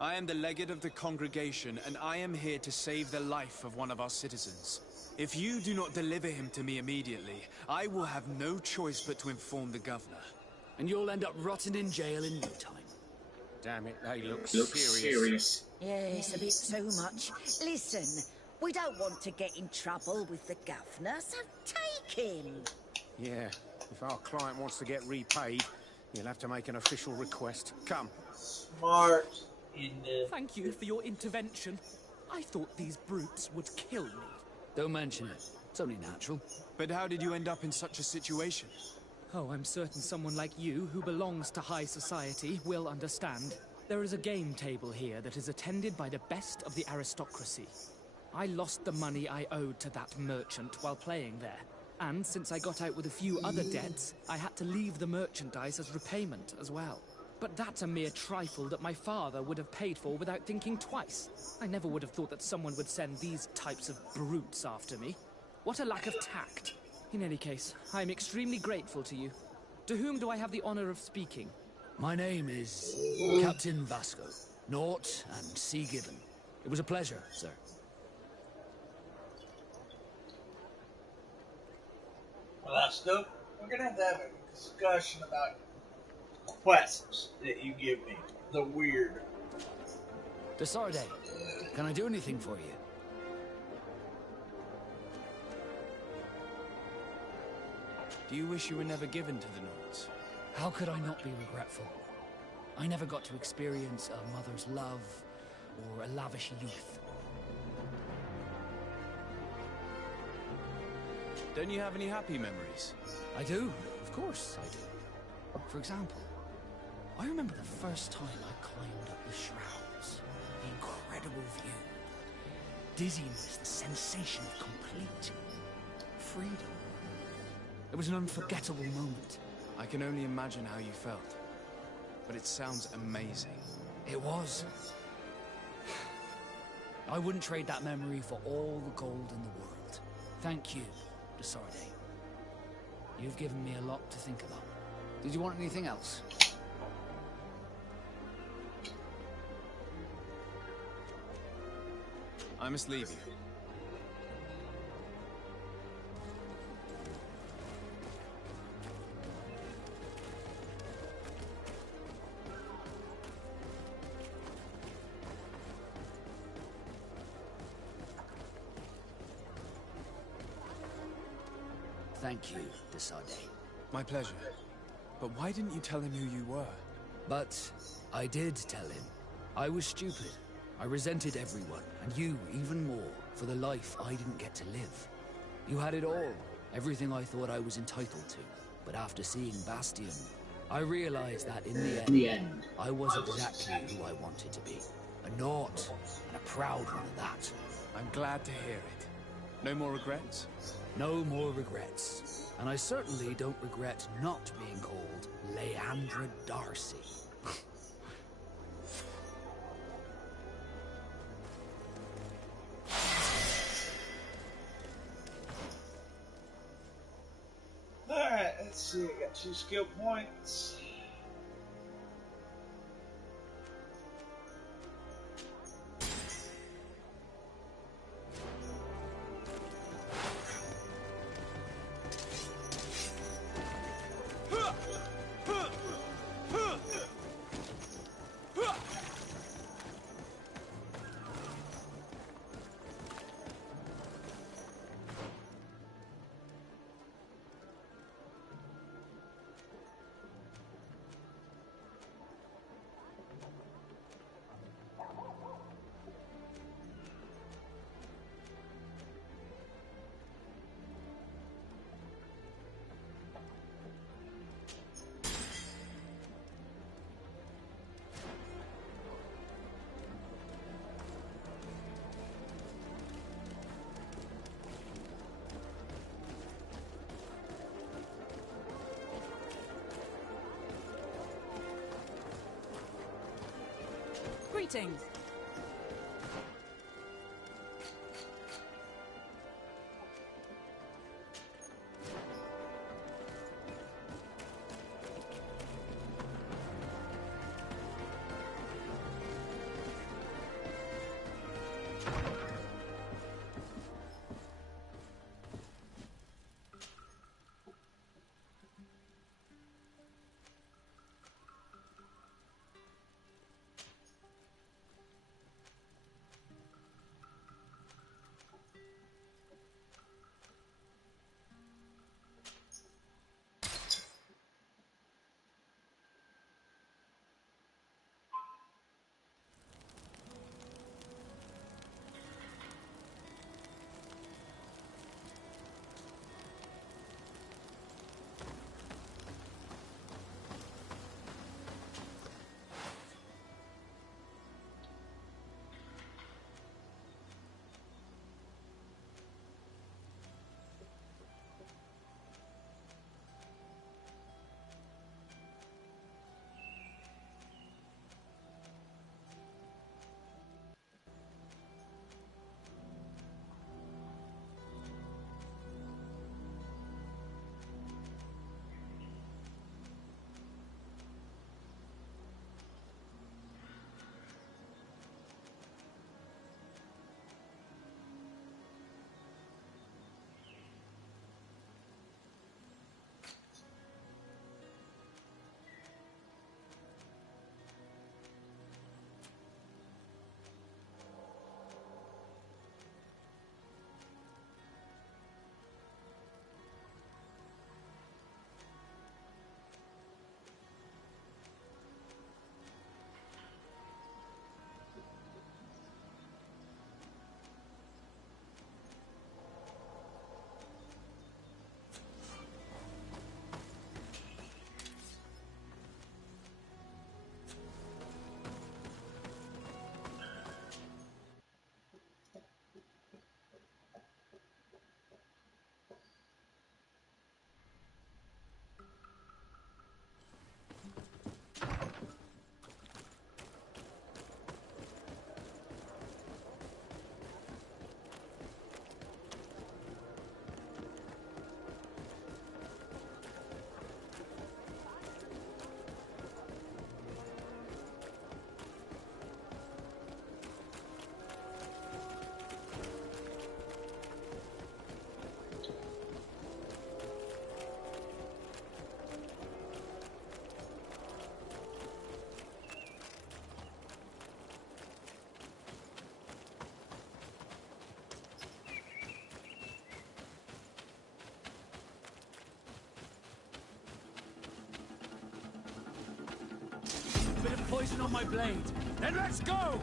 I am the legate of the congregation, and I am here to save the life of one of our citizens. If you do not deliver him to me immediately, I will have no choice but to inform the governor. And you'll end up rotting in jail in no time. Damn it, they look serious. Yes, a bit too much. Listen, we don't want to get in trouble with the governor, so take him. Yeah, if our client wants to get repaid, you'll have to make an official request. Come. Smart. Thank you for your intervention. I thought these brutes would kill me. Don't mention it. It's only natural. But how did you end up in such a situation? Oh, I'm certain someone like you, who belongs to high society, will understand. There is a game table here that is attended by the best of the aristocracy. I lost the money I owed to that merchant while playing there. And since I got out with a few other debts, I had to leave the merchandise as repayment as well. But that's a mere trifle that my father would have paid for without thinking twice. I never would have thought that someone would send these types of brutes after me. What a lack of tact. In any case, I'm extremely grateful to you. To whom do I have the honor of speaking? My name is Captain Vasco. Naught and Sea Given. It was a pleasure, sir. Well, Vasco, we're gonna have a discussion about quests that you give me. The weird. De Sardet, can I do anything for you? Do you wish you were never given to the Nords? How could I not be regretful? I never got to experience a mother's love or a lavish youth. Don't you have any happy memories? I do, of course I do. For example, I remember the first time I climbed up the shrouds. The incredible view. Dizziness, the sensation of complete freedom. It was an unforgettable moment. I can only imagine how you felt. But it sounds amazing. It was. I wouldn't trade that memory for all the gold in the world. Thank you, de Sardet. You've given me a lot to think about. Did you want anything else? I must leave you. Thank you, de Sardet. My pleasure. But why didn't you tell him who you were? But I did tell him. I was stupid. I resented everyone, and you even more, for the life I didn't get to live. You had it all, everything I thought I was entitled to. But after seeing Bastion, I realized that in the end, I was exactly who I wanted to be. A Nord, and a proud one at that. I'm glad to hear it. No more regrets? No more regrets. And I certainly don't regret not being called Leandra Darcy. Alright, let's see. I got 2 skill points. Greetings. Bit of poison on my blade. Then let's go!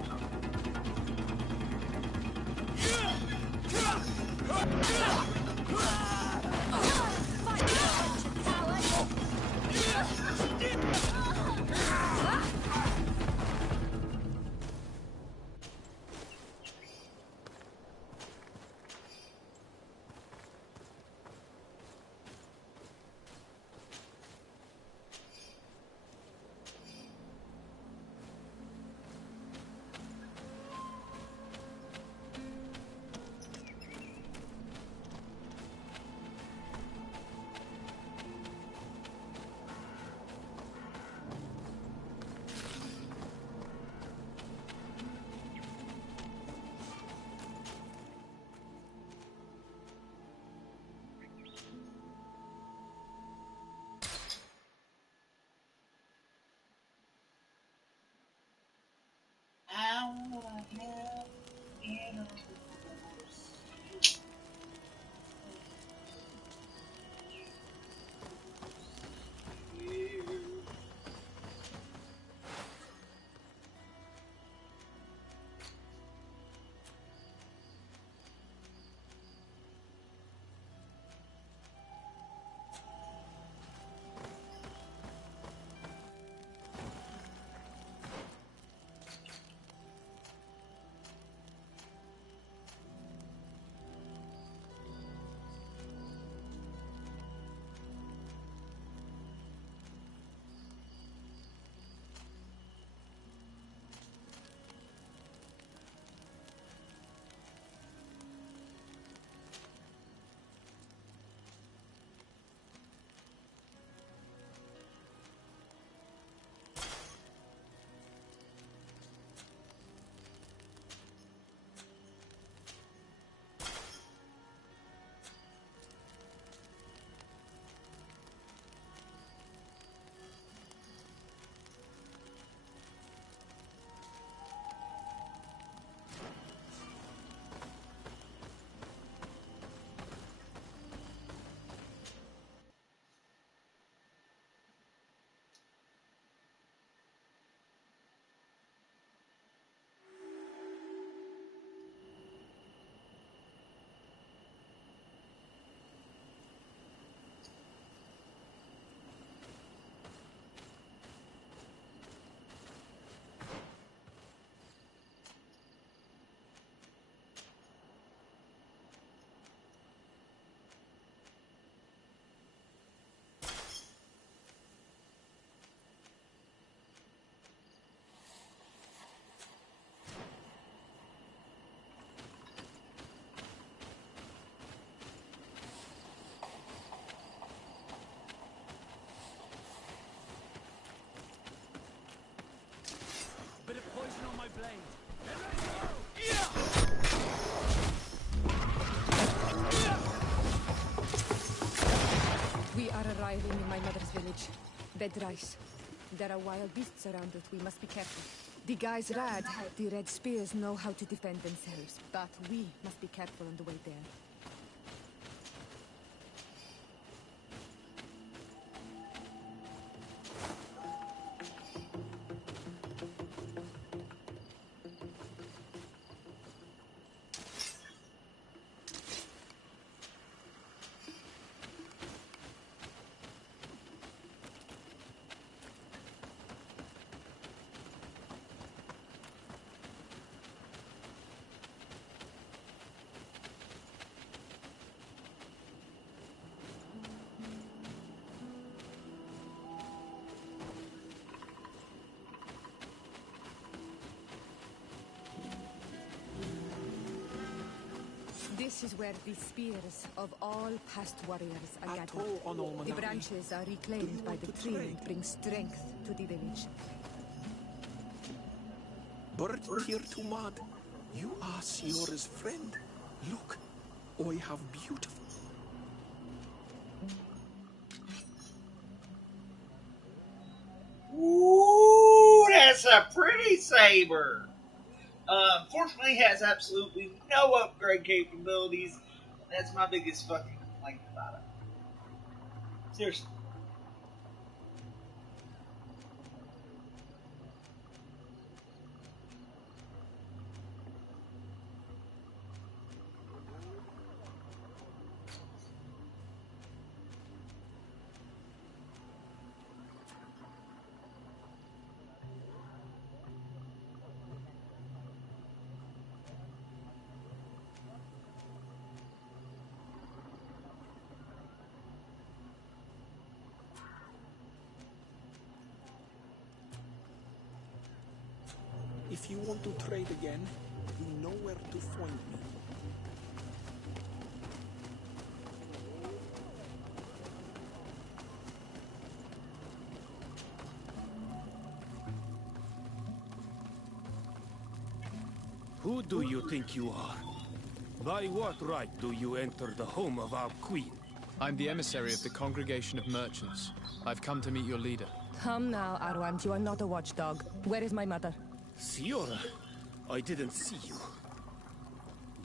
are arriving in my mother's village. Bedrice. There are wild beasts around it. We must be careful. The guys Rad, the Red Spears know how to defend themselves, but we must be careful on the way there. This is where the spears of all past warriors are gathered. The branches are reclaimed by the tree and bring strength to the village. Bird here to Mud. You are Siora's friend. Look, I have beautiful. Ooh, that's a pretty saber. Unfortunately, it has absolutely no upgrade capabilities. That's my biggest fucking complaint about it. Seriously. If you want to trade again, you know where to find me. Who do you think you are? By what right do you enter the home of our queen? I'm the emissary of the Congregation of Merchants. I've come to meet your leader. Come now, Arwant, you are not a watchdog. Where is my mother? Siora, I didn't see you.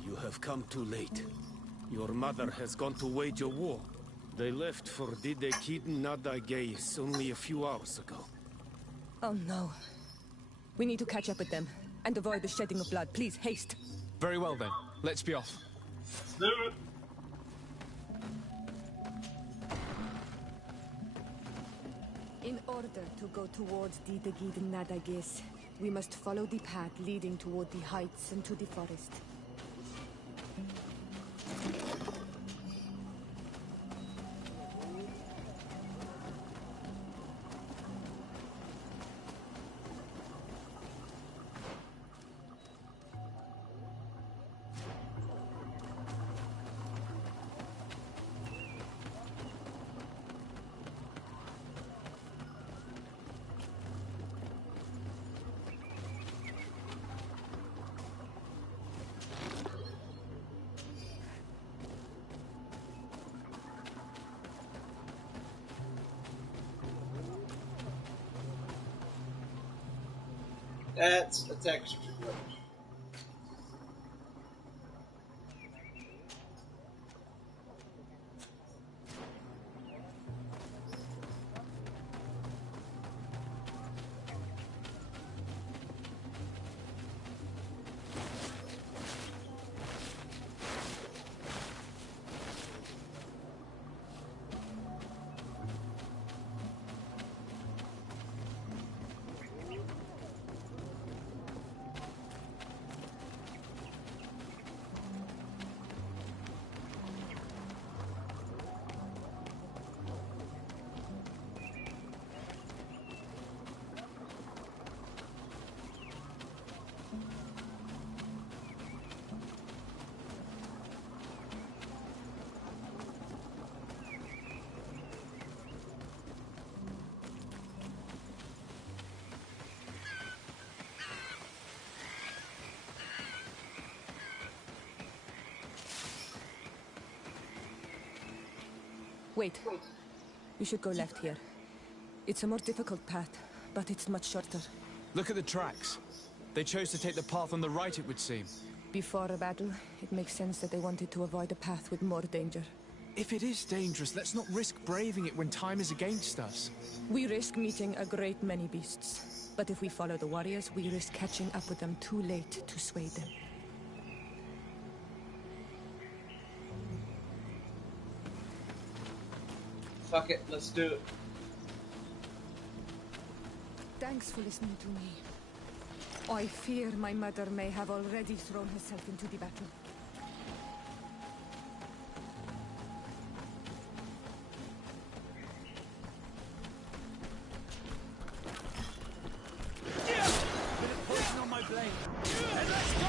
You have come too late. Your mother has gone to wage a war. They left for Didekid Nadagais only a few hours ago. Oh no. We need to catch up with them and avoid the shedding of blood. Please, haste. Very well then. Let's be off. In order to go towards Didegid Nadagis, we must follow the path leading toward the heights and to the forest. That's a texture glitch. Wait. We should go left here. It's a more difficult path, but it's much shorter. Look at the tracks. They chose to take the path on the right, it would seem. Before a battle, it makes sense that they wanted to avoid a path with more danger. If it is dangerous, let's not risk braving it when time is against us. We risk meeting a great many beasts. But if we follow the warriors, we risk catching up with them too late to sway them. Fuck it, let's do it. Thanks for listening to me. I fear my mother may have already thrown herself into the battle. Poison on my blade. And let's go!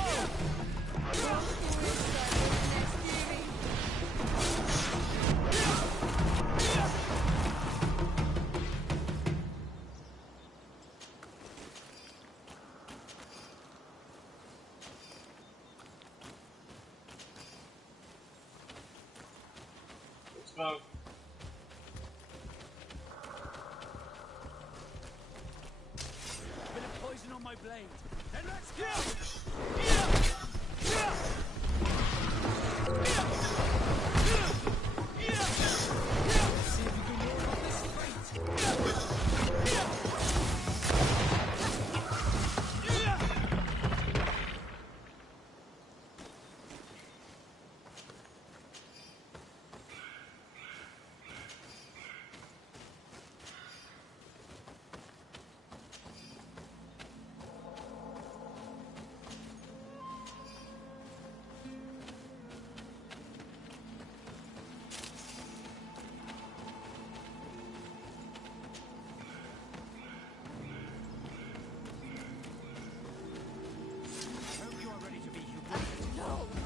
Let's go. Bit of poison on my blade. And let's go! See if you can roll off this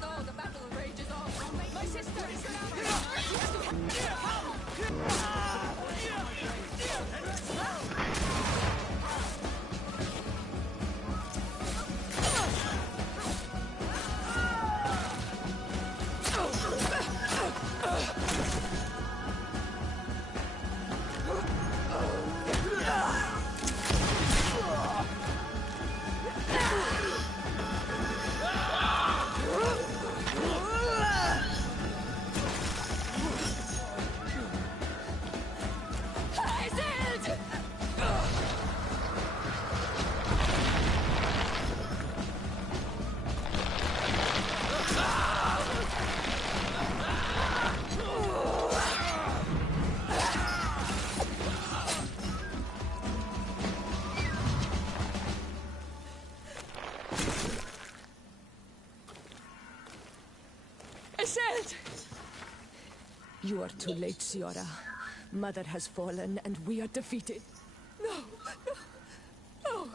No, the battle rages on. My sister is surrounded. You are too late, Ciora. Mother has fallen, and we are defeated. No.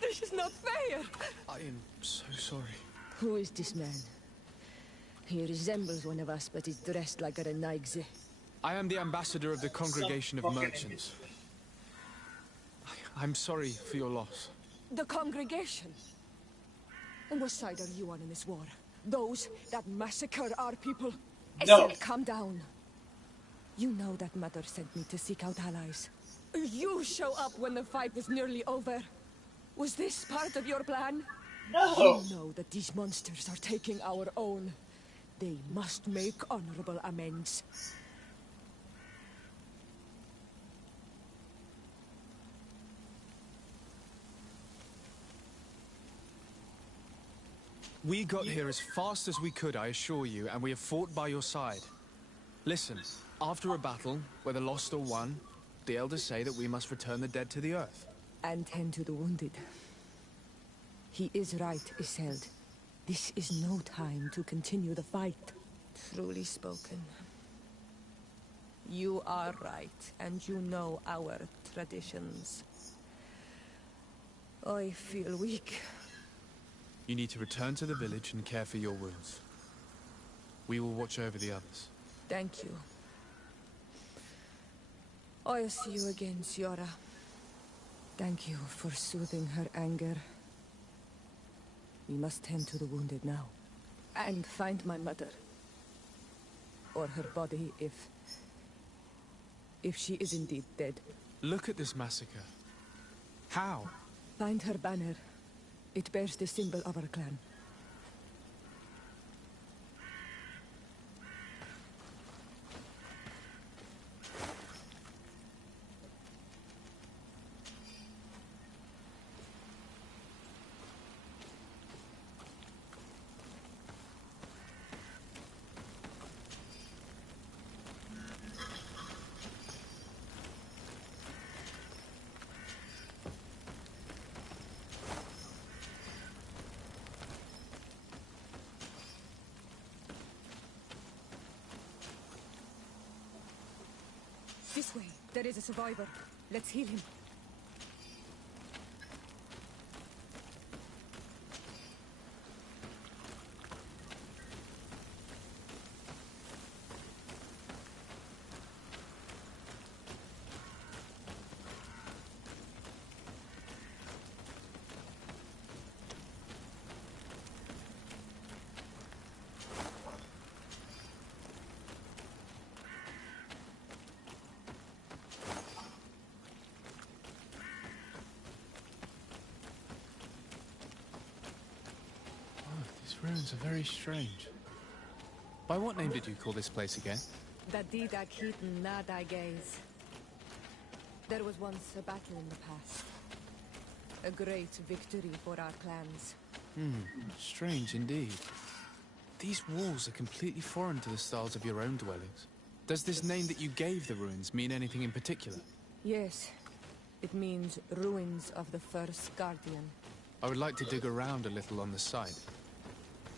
This is not fair. I am so sorry. Who is this man? He resembles one of us, but is dressed like a Renaigze. I am the ambassador of the Congregation of Merchants. I'm sorry for your loss. The Congregation? And what side are you on in this war? Those that massacre our people? No. Estelle, calm down. You know that Mother sent me to seek out allies. You show up when the fight was nearly over. Was this part of your plan? No. You know that these monsters are taking our own. They must make honorable amends. We got here as fast as we could, I assure you, and we have fought by your side. Listen, after a battle, whether lost or won, the elders say that we must return the dead to the earth. And tend to the wounded. He is right, Isolde. This is no time to continue the fight. Truly spoken. You are right, and you know our traditions. I feel weak. You need to return to the village and care for your wounds. We will watch over the others. Thank you. I'll see you again, Ciora. Thank you for soothing her anger. We must tend to the wounded now. And find my mother. or her body if she is indeed dead. Look at this massacre. How? Find her banner. It bears the symbol of our clan. This way. There is a survivor. Let's heal him. These ruins are very strange. By what name did you call this place again? Dadida Keaton Nada Gaze. There was once a battle in the past. A great victory for our clans. Strange indeed. These walls are completely foreign to the styles of your own dwellings. Does this name that you gave the ruins mean anything in particular? Yes. It means ruins of the first guardian. I would like to dig around a little on the site.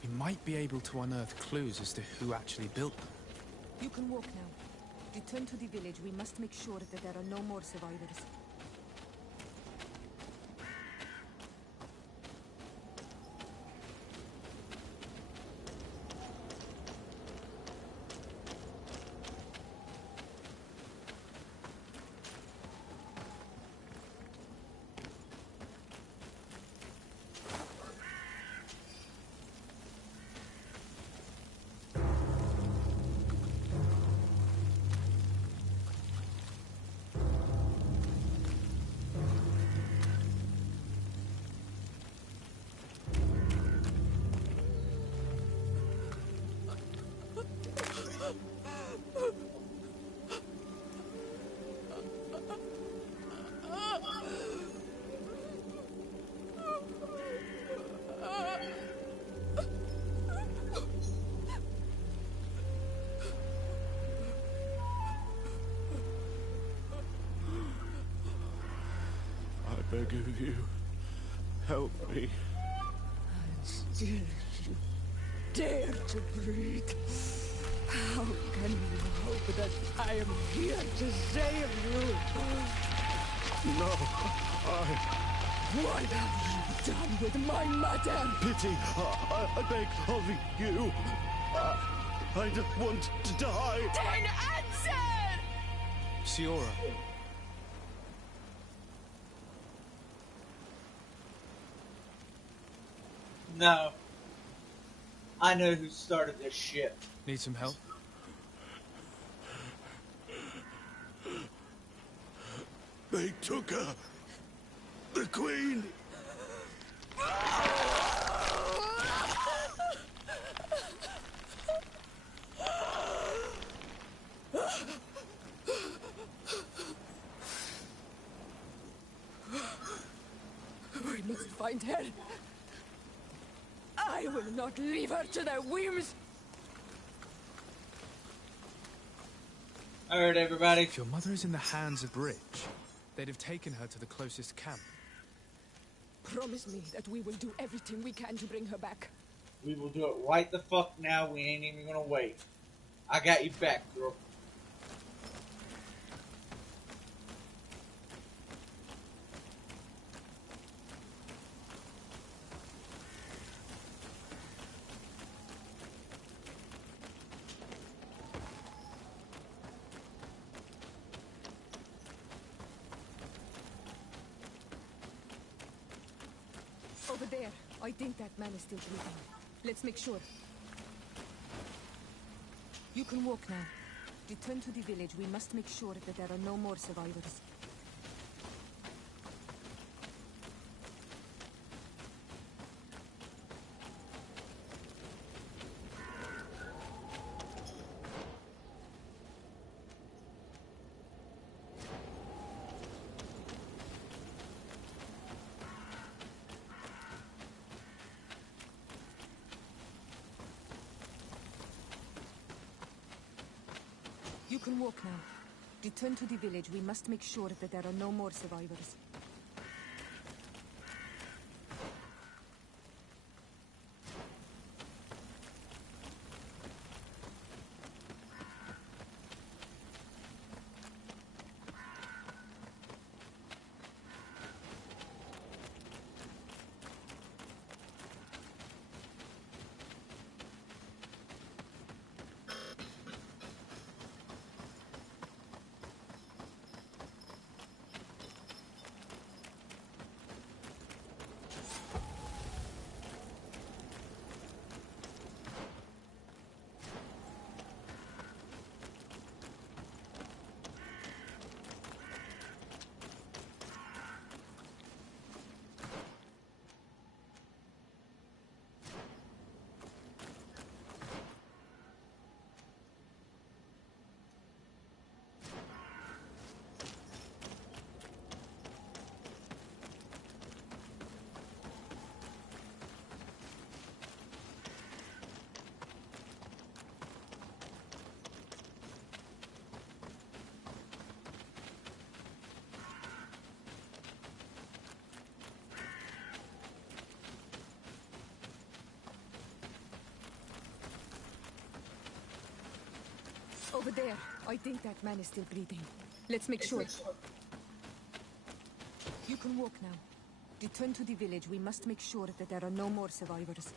We might be able to unearth clues as to who actually built them. You can walk now. Return to the village. We must make sure that there are no more survivors. I beg of you, help me. Still, you dare to breathe. How can you hope that I am here to save you? No, What have you done with my mother? Pity, I beg of you. I don't want to die. Then answer! Siora. No. I know who started this shit. Need some help? They took her. The Queen. We must find her. I will not leave her to their whims. Alright, everybody. If your mother is in the hands of Rich, they'd have taken her to the closest camp. Promise me that we will do everything we can to bring her back. We will do it right the fuck now. We ain't even gonna wait. I got you back, girl. Over there. I think that man is still breathing. Let's make sure. You can walk now. Return to the village. We must make sure that there are no more survivors. You can walk now. Return to the village. We must make sure that there are no more survivors. Over there. I think that man is still breathing. Let's make sure. You can walk now. Return to the village. We must make sure that there are no more survivors.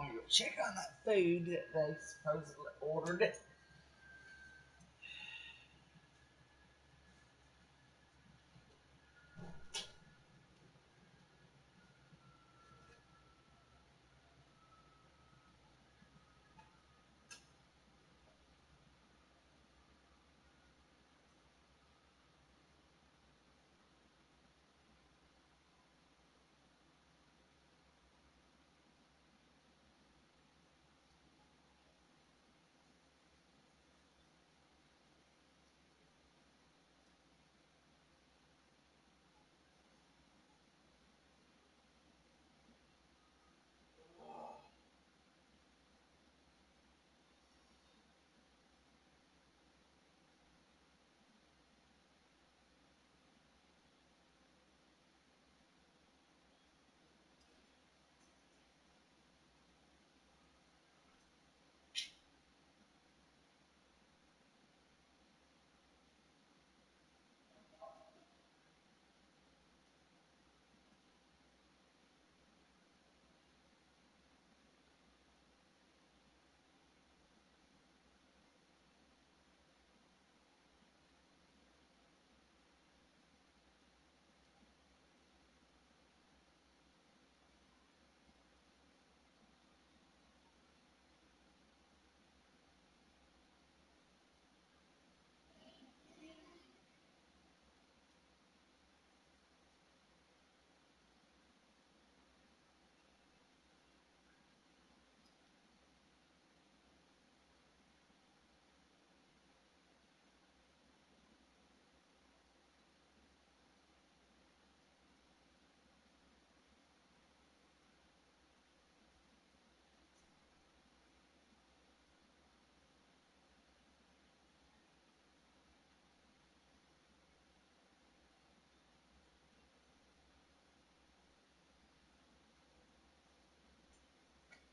I'm gonna go check on that food that they supposedly ordered.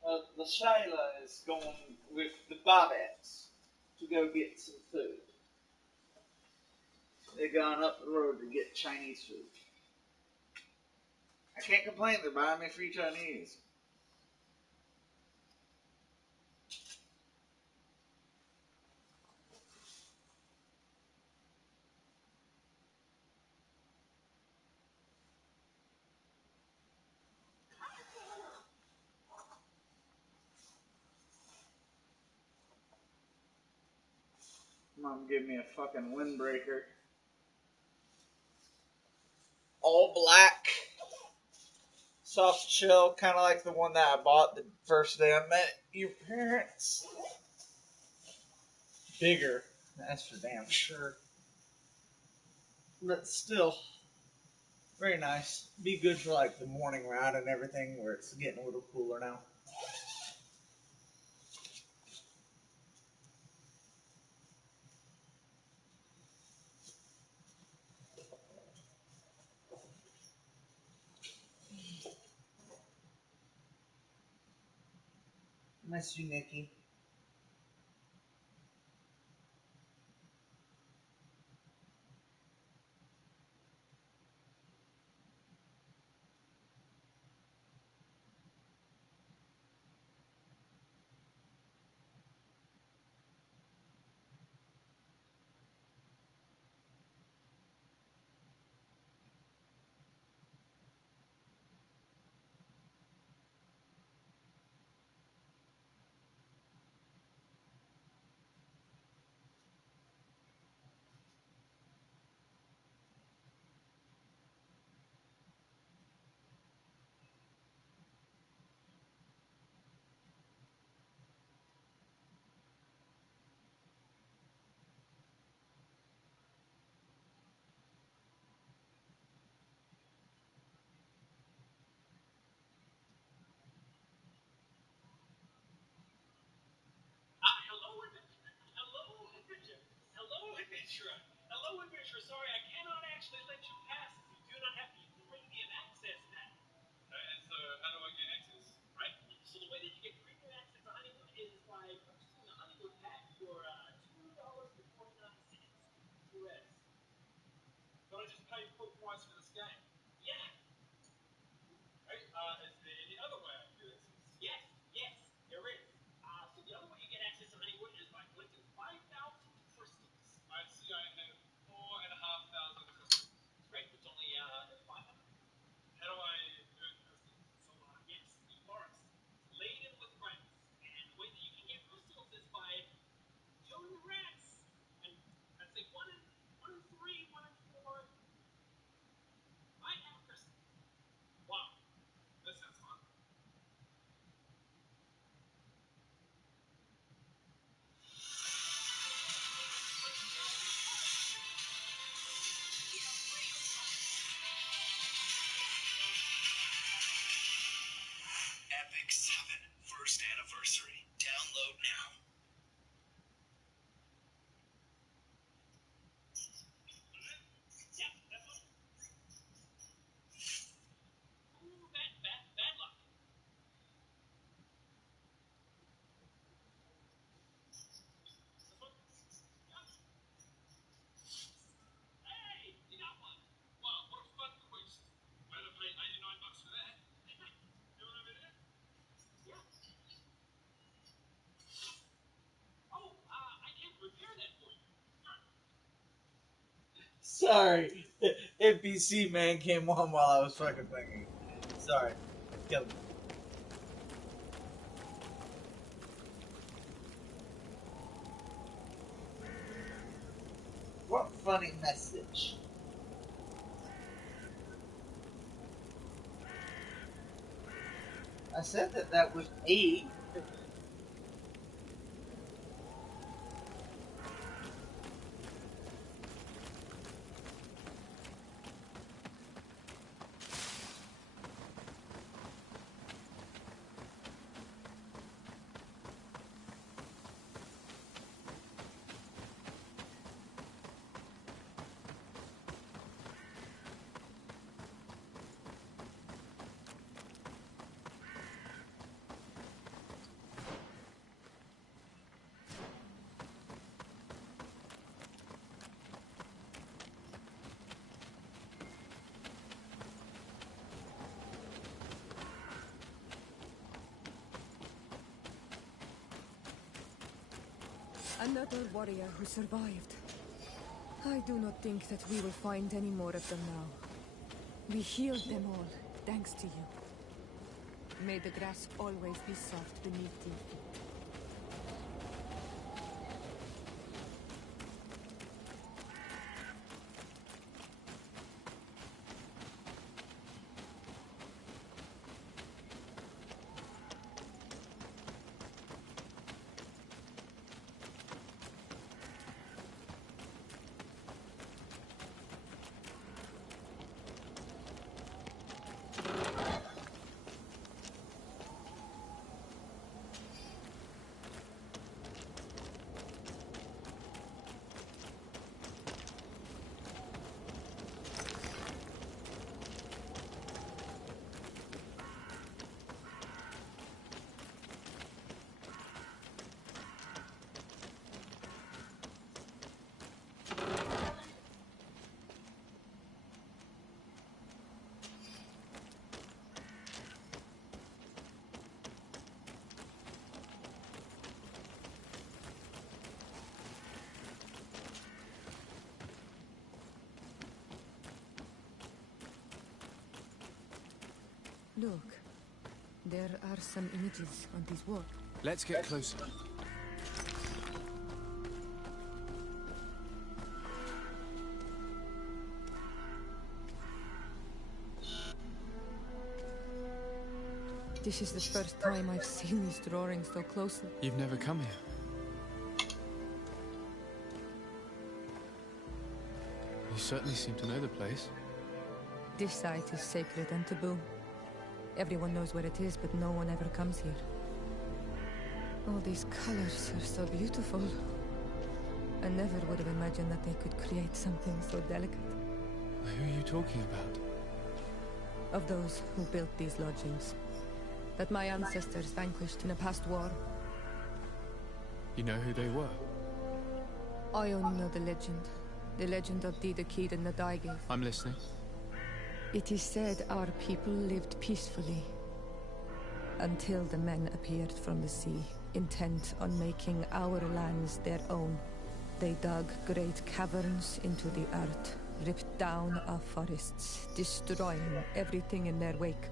The Shayla is going with the Bobettes to go get some food. They're going up the road to get Chinese food. I can't complain, they're buying me free Chinese. Mom give me a fucking windbreaker. All black. Soft shell, kind of like the one that I bought the first day I met your parents. Bigger, that's for damn sure. But still, very nice. Be good for like the morning ride and everything where it's getting a little cooler now. Miss you, Nikki. Hello, adventurer. Sorry, I cannot actually let you pass if you do not have the premium access now. And so, how do I get access? Right. So the way that you get premium access to Honeywood is by purchasing the Honeywood pack for $2.49 US. But I just paid full price for this game. Yeah. Right. Is there any other way I can get access? Yes. Yes, there is. So the other way you get access to Honeywood is by collecting 5,000 crystals. I see. I have 4,500 crystals. Right. It's only 500. How do I earn crystals? So yes, the forest is laden with rats, and the way that you can get crystals is by killing the rats. And I'd say one in three, one in four might have crystals. Wow, that sounds fun. Epic 7 First Anniversary. Download now. Yeah, that's what. Ooh, bad luck. This one. Hey, you got one. Wow, what a fun quest. I'd have paid $89 for that. Doing over there? Yeah. Oh, I can repair that for you. Sorry, NPC man came on while I was fucking thinking. Sorry, killed me. What funny message? I said that was me. Another warrior who survived. I do not think that we will find any more of them now. We healed them all, thanks to you. May the grass always be soft beneath your feet. Look, there are some images on this wall. Let's get closer. This is the first time I've seen these drawings so closely. You've never come here. You certainly seem to know the place. This site is sacred and taboo. Everyone knows where it is, but no one ever comes here. All these colors are so beautiful. I never would have imagined that they could create something so delicate. Who are you talking about? Of those who built these lodgings. That my ancestors vanquished in a past war. You know who they were? I only know the legend. The legend of Didakid and the Daigith. I'm listening. It is said our people lived peacefully until the men appeared from the sea, intent on making our lands their own. They dug great caverns into the earth, ripped down our forests, destroying everything in their wake.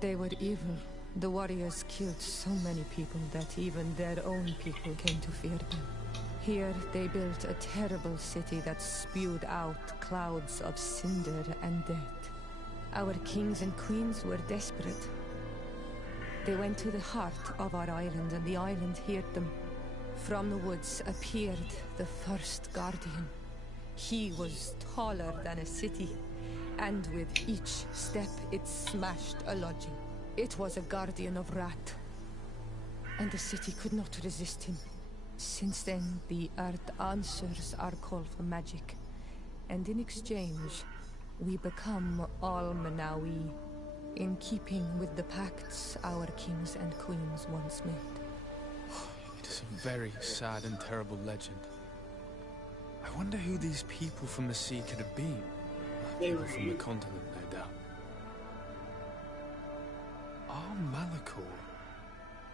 They were evil. The warriors killed so many people that even their own people came to fear them. Here they built a terrible city that spewed out clouds of cinder and death. Our kings and queens were desperate. They went to the heart of our island, and the island heard them. From the woods appeared the first guardian. He was taller than a city, and with each step it smashed a lodging. It was a guardian of Rat, and the city could not resist him. Since then, the earth answers our call for magic, and in exchange, we become all Manawi, in keeping with the pacts our kings and queens once made. It is a very sad and terrible legend. I wonder who these people from the sea could have been. People from the continent, no doubt. Our Malachor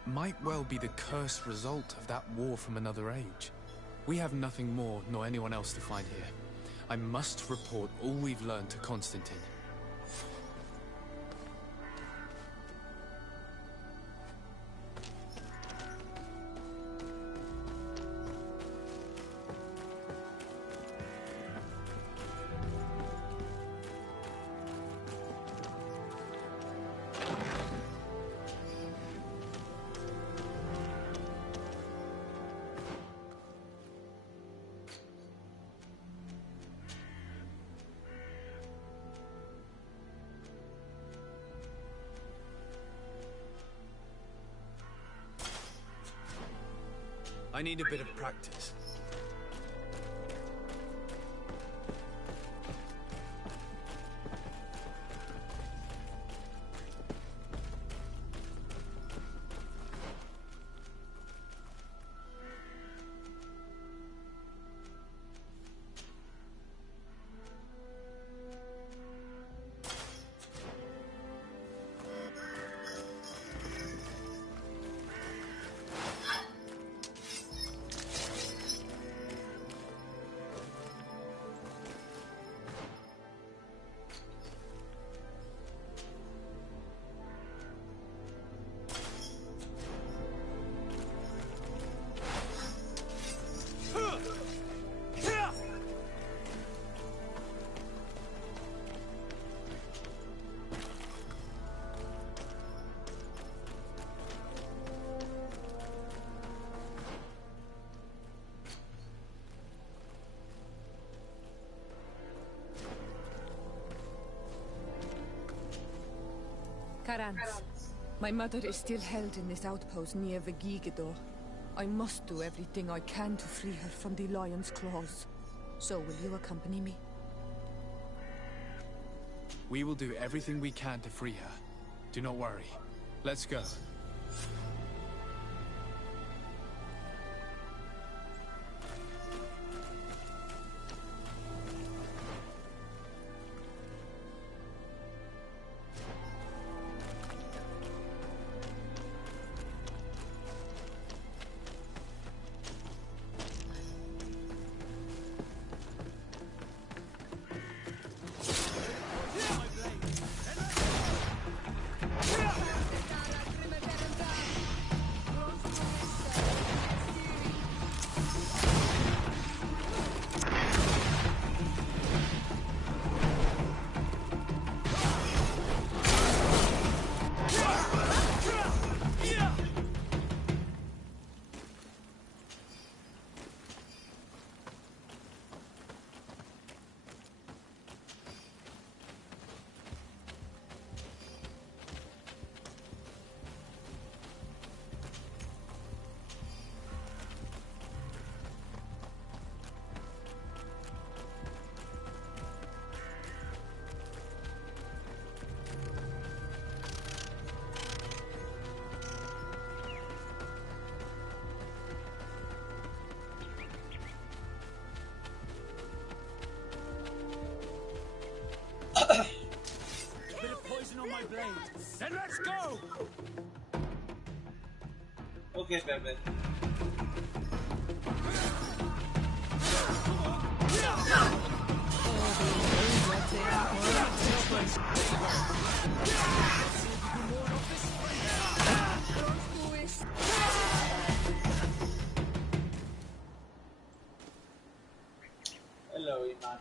might well be the cursed result of that war from another age. We have nothing more, nor anyone else to find here. I must report all we've learned to Constantine. I need a bit of practice. Garance. My mother is still held in this outpost near Vegigedor. I must do everything I can to free her from the lion's claws. So will you accompany me? We will do everything we can to free her. Do not worry. Let's go. Bit of poison on my blade. Then let's go! Okay, baby. Hello, Iman.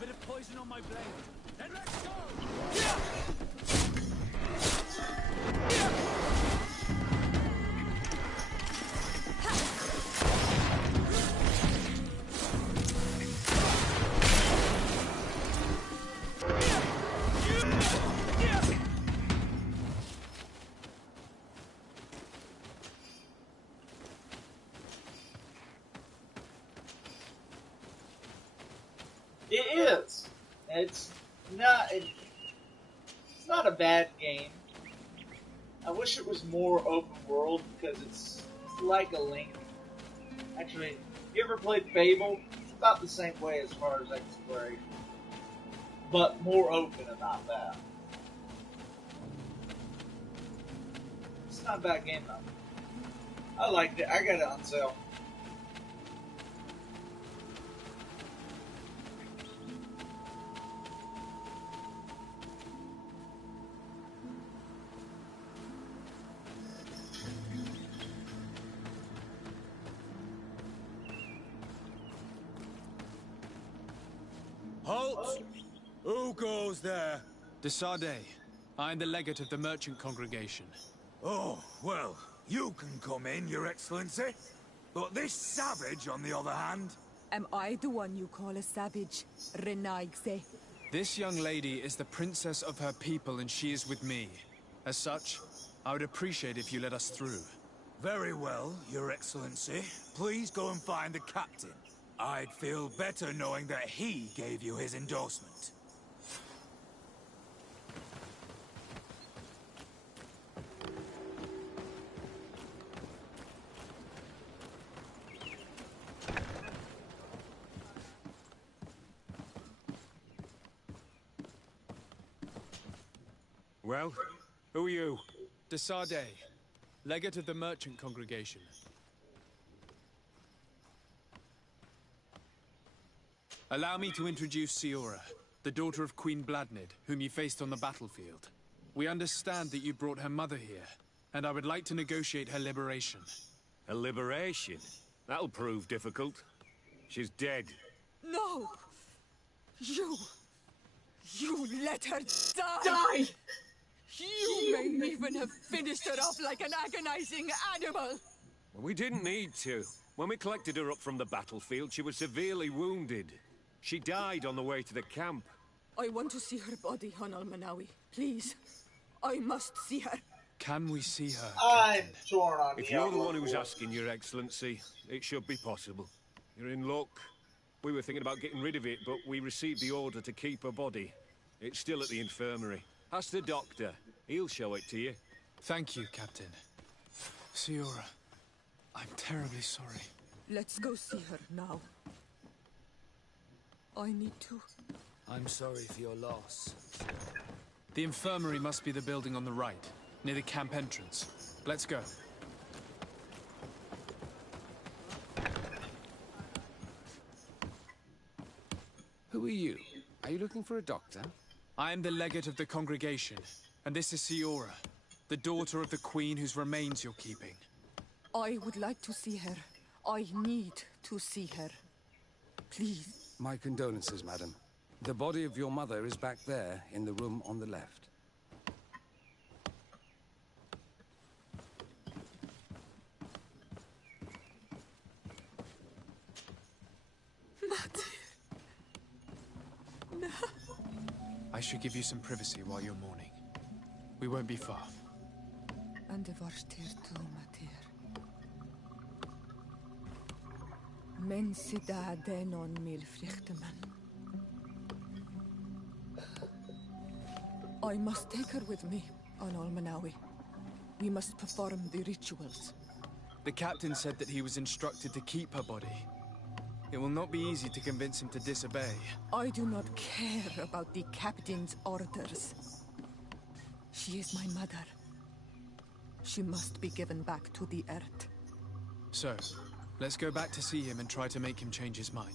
Bit of poison on my blade. Then let's go! It is. It's not. It's not a bad game. I wish it was more open world because it's like a Link. Actually, you ever played Fable? It's about the same way as far as exploration, but more open about that. It's not a bad game though. I liked it. I got it on sale. Halt! Who goes there? Desarde. I am the legate of the merchant congregation. Oh, well, you can come in, Your Excellency. But this savage, on the other hand... Am I the one you call a savage, Renaigse? This young lady is the princess of her people and she is with me. As such, I would appreciate if you let us through. Very well, Your Excellency. Please go and find the captain. I'd feel better knowing that he gave you his endorsement. Well, who are you? Desarde, legate of the merchant congregation. Allow me to introduce Siora, the daughter of Queen Bladnid, whom you faced on the battlefield. We understand that you brought her mother here, and I would like to negotiate her liberation. A liberation? That'll prove difficult. She's dead. No! You let her die! Die! You may even have finished her off like an agonizing animal! We didn't need to. When we collected her up from the battlefield, she was severely wounded. She died on the way to the camp. I want to see her body, Honal Manawi. Please. I must see her. Can we see her? I'm torn on If the you're the outlook. one who's asking, Your Excellency, it should be possible. You're in luck. We were thinking about getting rid of it, but we received the order to keep her body. It's still at the infirmary. Ask the doctor. He'll show it to you. Thank you, Captain. Siora, I'm terribly sorry. Let's go see her now. I need to. I'm sorry for your loss. The infirmary must be the building on the right, near the camp entrance. Let's go. Who are you? Are you looking for a doctor? I am the legate of the congregation, and this is Siora, the daughter of the queen whose remains you're keeping. I would like to see her. I need to see her. Please. My condolences, madam. The body of your mother is back there, in the room on the left. No. I should give you some privacy while you're mourning. We won't be far. And the varstir tu matir. Men sida denon mil frichteman. I must take her with me, Honal Manawi. We must perform the rituals. The captain said that he was instructed to keep her body. It will not be easy to convince him to disobey. I do not care about the captain's orders. She is my mother. She must be given back to the earth. So, let's go back to see him and try to make him change his mind.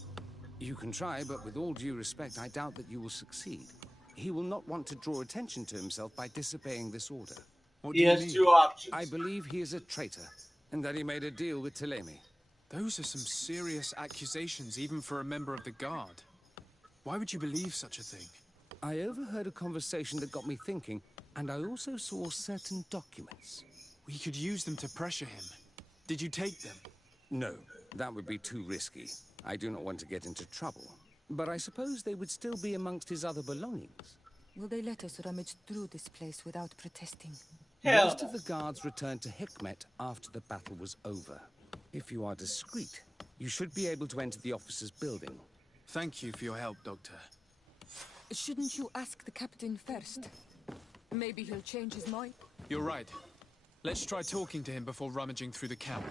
You can try, but with all due respect, I doubt that you will succeed. He will not want to draw attention to himself by disobeying this order. What do you mean? He has two options. I believe he is a traitor, and that he made a deal with Telemi. Those are some serious accusations, even for a member of the Guard. Why would you believe such a thing? I overheard a conversation that got me thinking, and I also saw certain documents. We could use them to pressure him. Did you take them? No, that would be too risky. I do not want to get into trouble. But I suppose they would still be amongst his other belongings. Will they let us rummage through this place without protesting? Most of the guards returned to Hikmet after the battle was over. If you are discreet, you should be able to enter the officer's building. Thank you for your help, Doctor. Shouldn't you ask the captain first? Maybe he'll change his mind. You're right. Let's try talking to him before rummaging through the camp.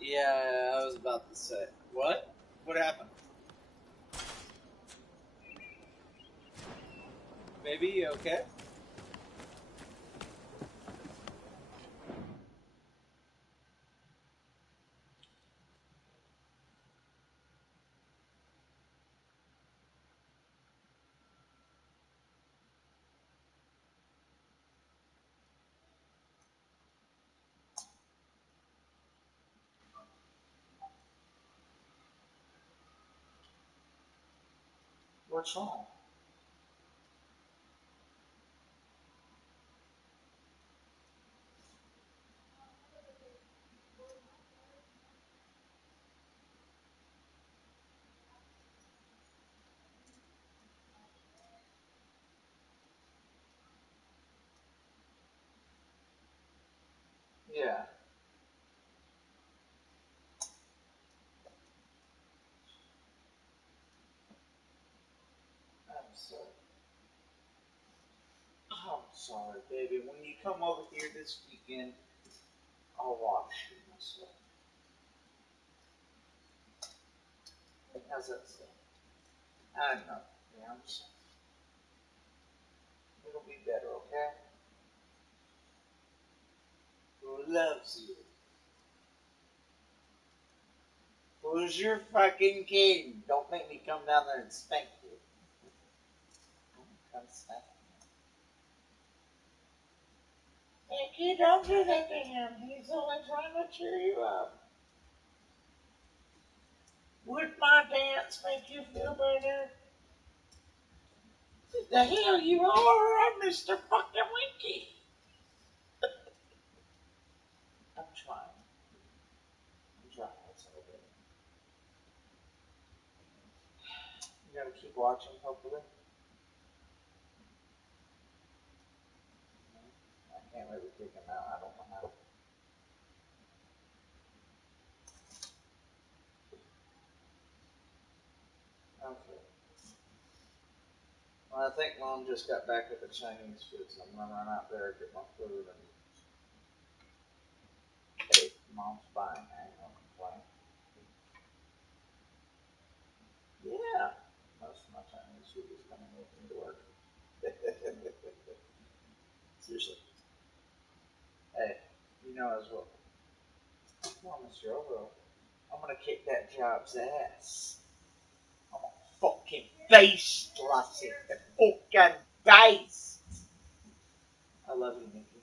Yeah, I was about to say. What? What happened? Baby, you okay? What's wrong? Yeah. I'm sorry, baby. When you come over here this weekend, I'll wash you myself. How's that sound? I know. Yeah, I'm sorry. It'll be better, okay? Who loves you? Who's your fucking king? Don't make me come down there and spank you. Come spank me. Mickey, don't do that to him. He's only trying to cheer you up. Would my dance make you feel better? The hell you are? I'm Mr. Fucking Winky. I'm trying. It's all good. You gotta keep watching, hopefully. I can't really kick him out. I don't know how. Okay. Well, I think Mom just got back with the Chinese food, so I'm gonna run out there and get my food. And hey, Mom's fine. I ain't gonna complain. Yeah. Most of my Chinese food is coming with me to work. Seriously. Hey, you know as well. Come on, Mr. Overall. I'm gonna kick that job's ass. I'm a fucking beast, Lassie. A fucking beast. I love you, Nikki.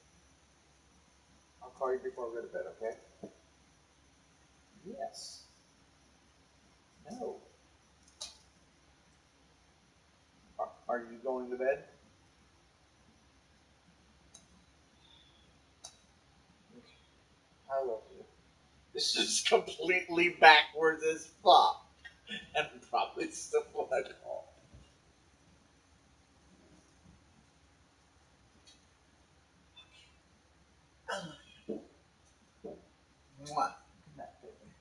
I'll call you before I go to bed, okay? Yes. No. Are you going to bed? I love you. This is completely backwards as fuck. And probably still what I call. I love you. Mwah. Good night, baby.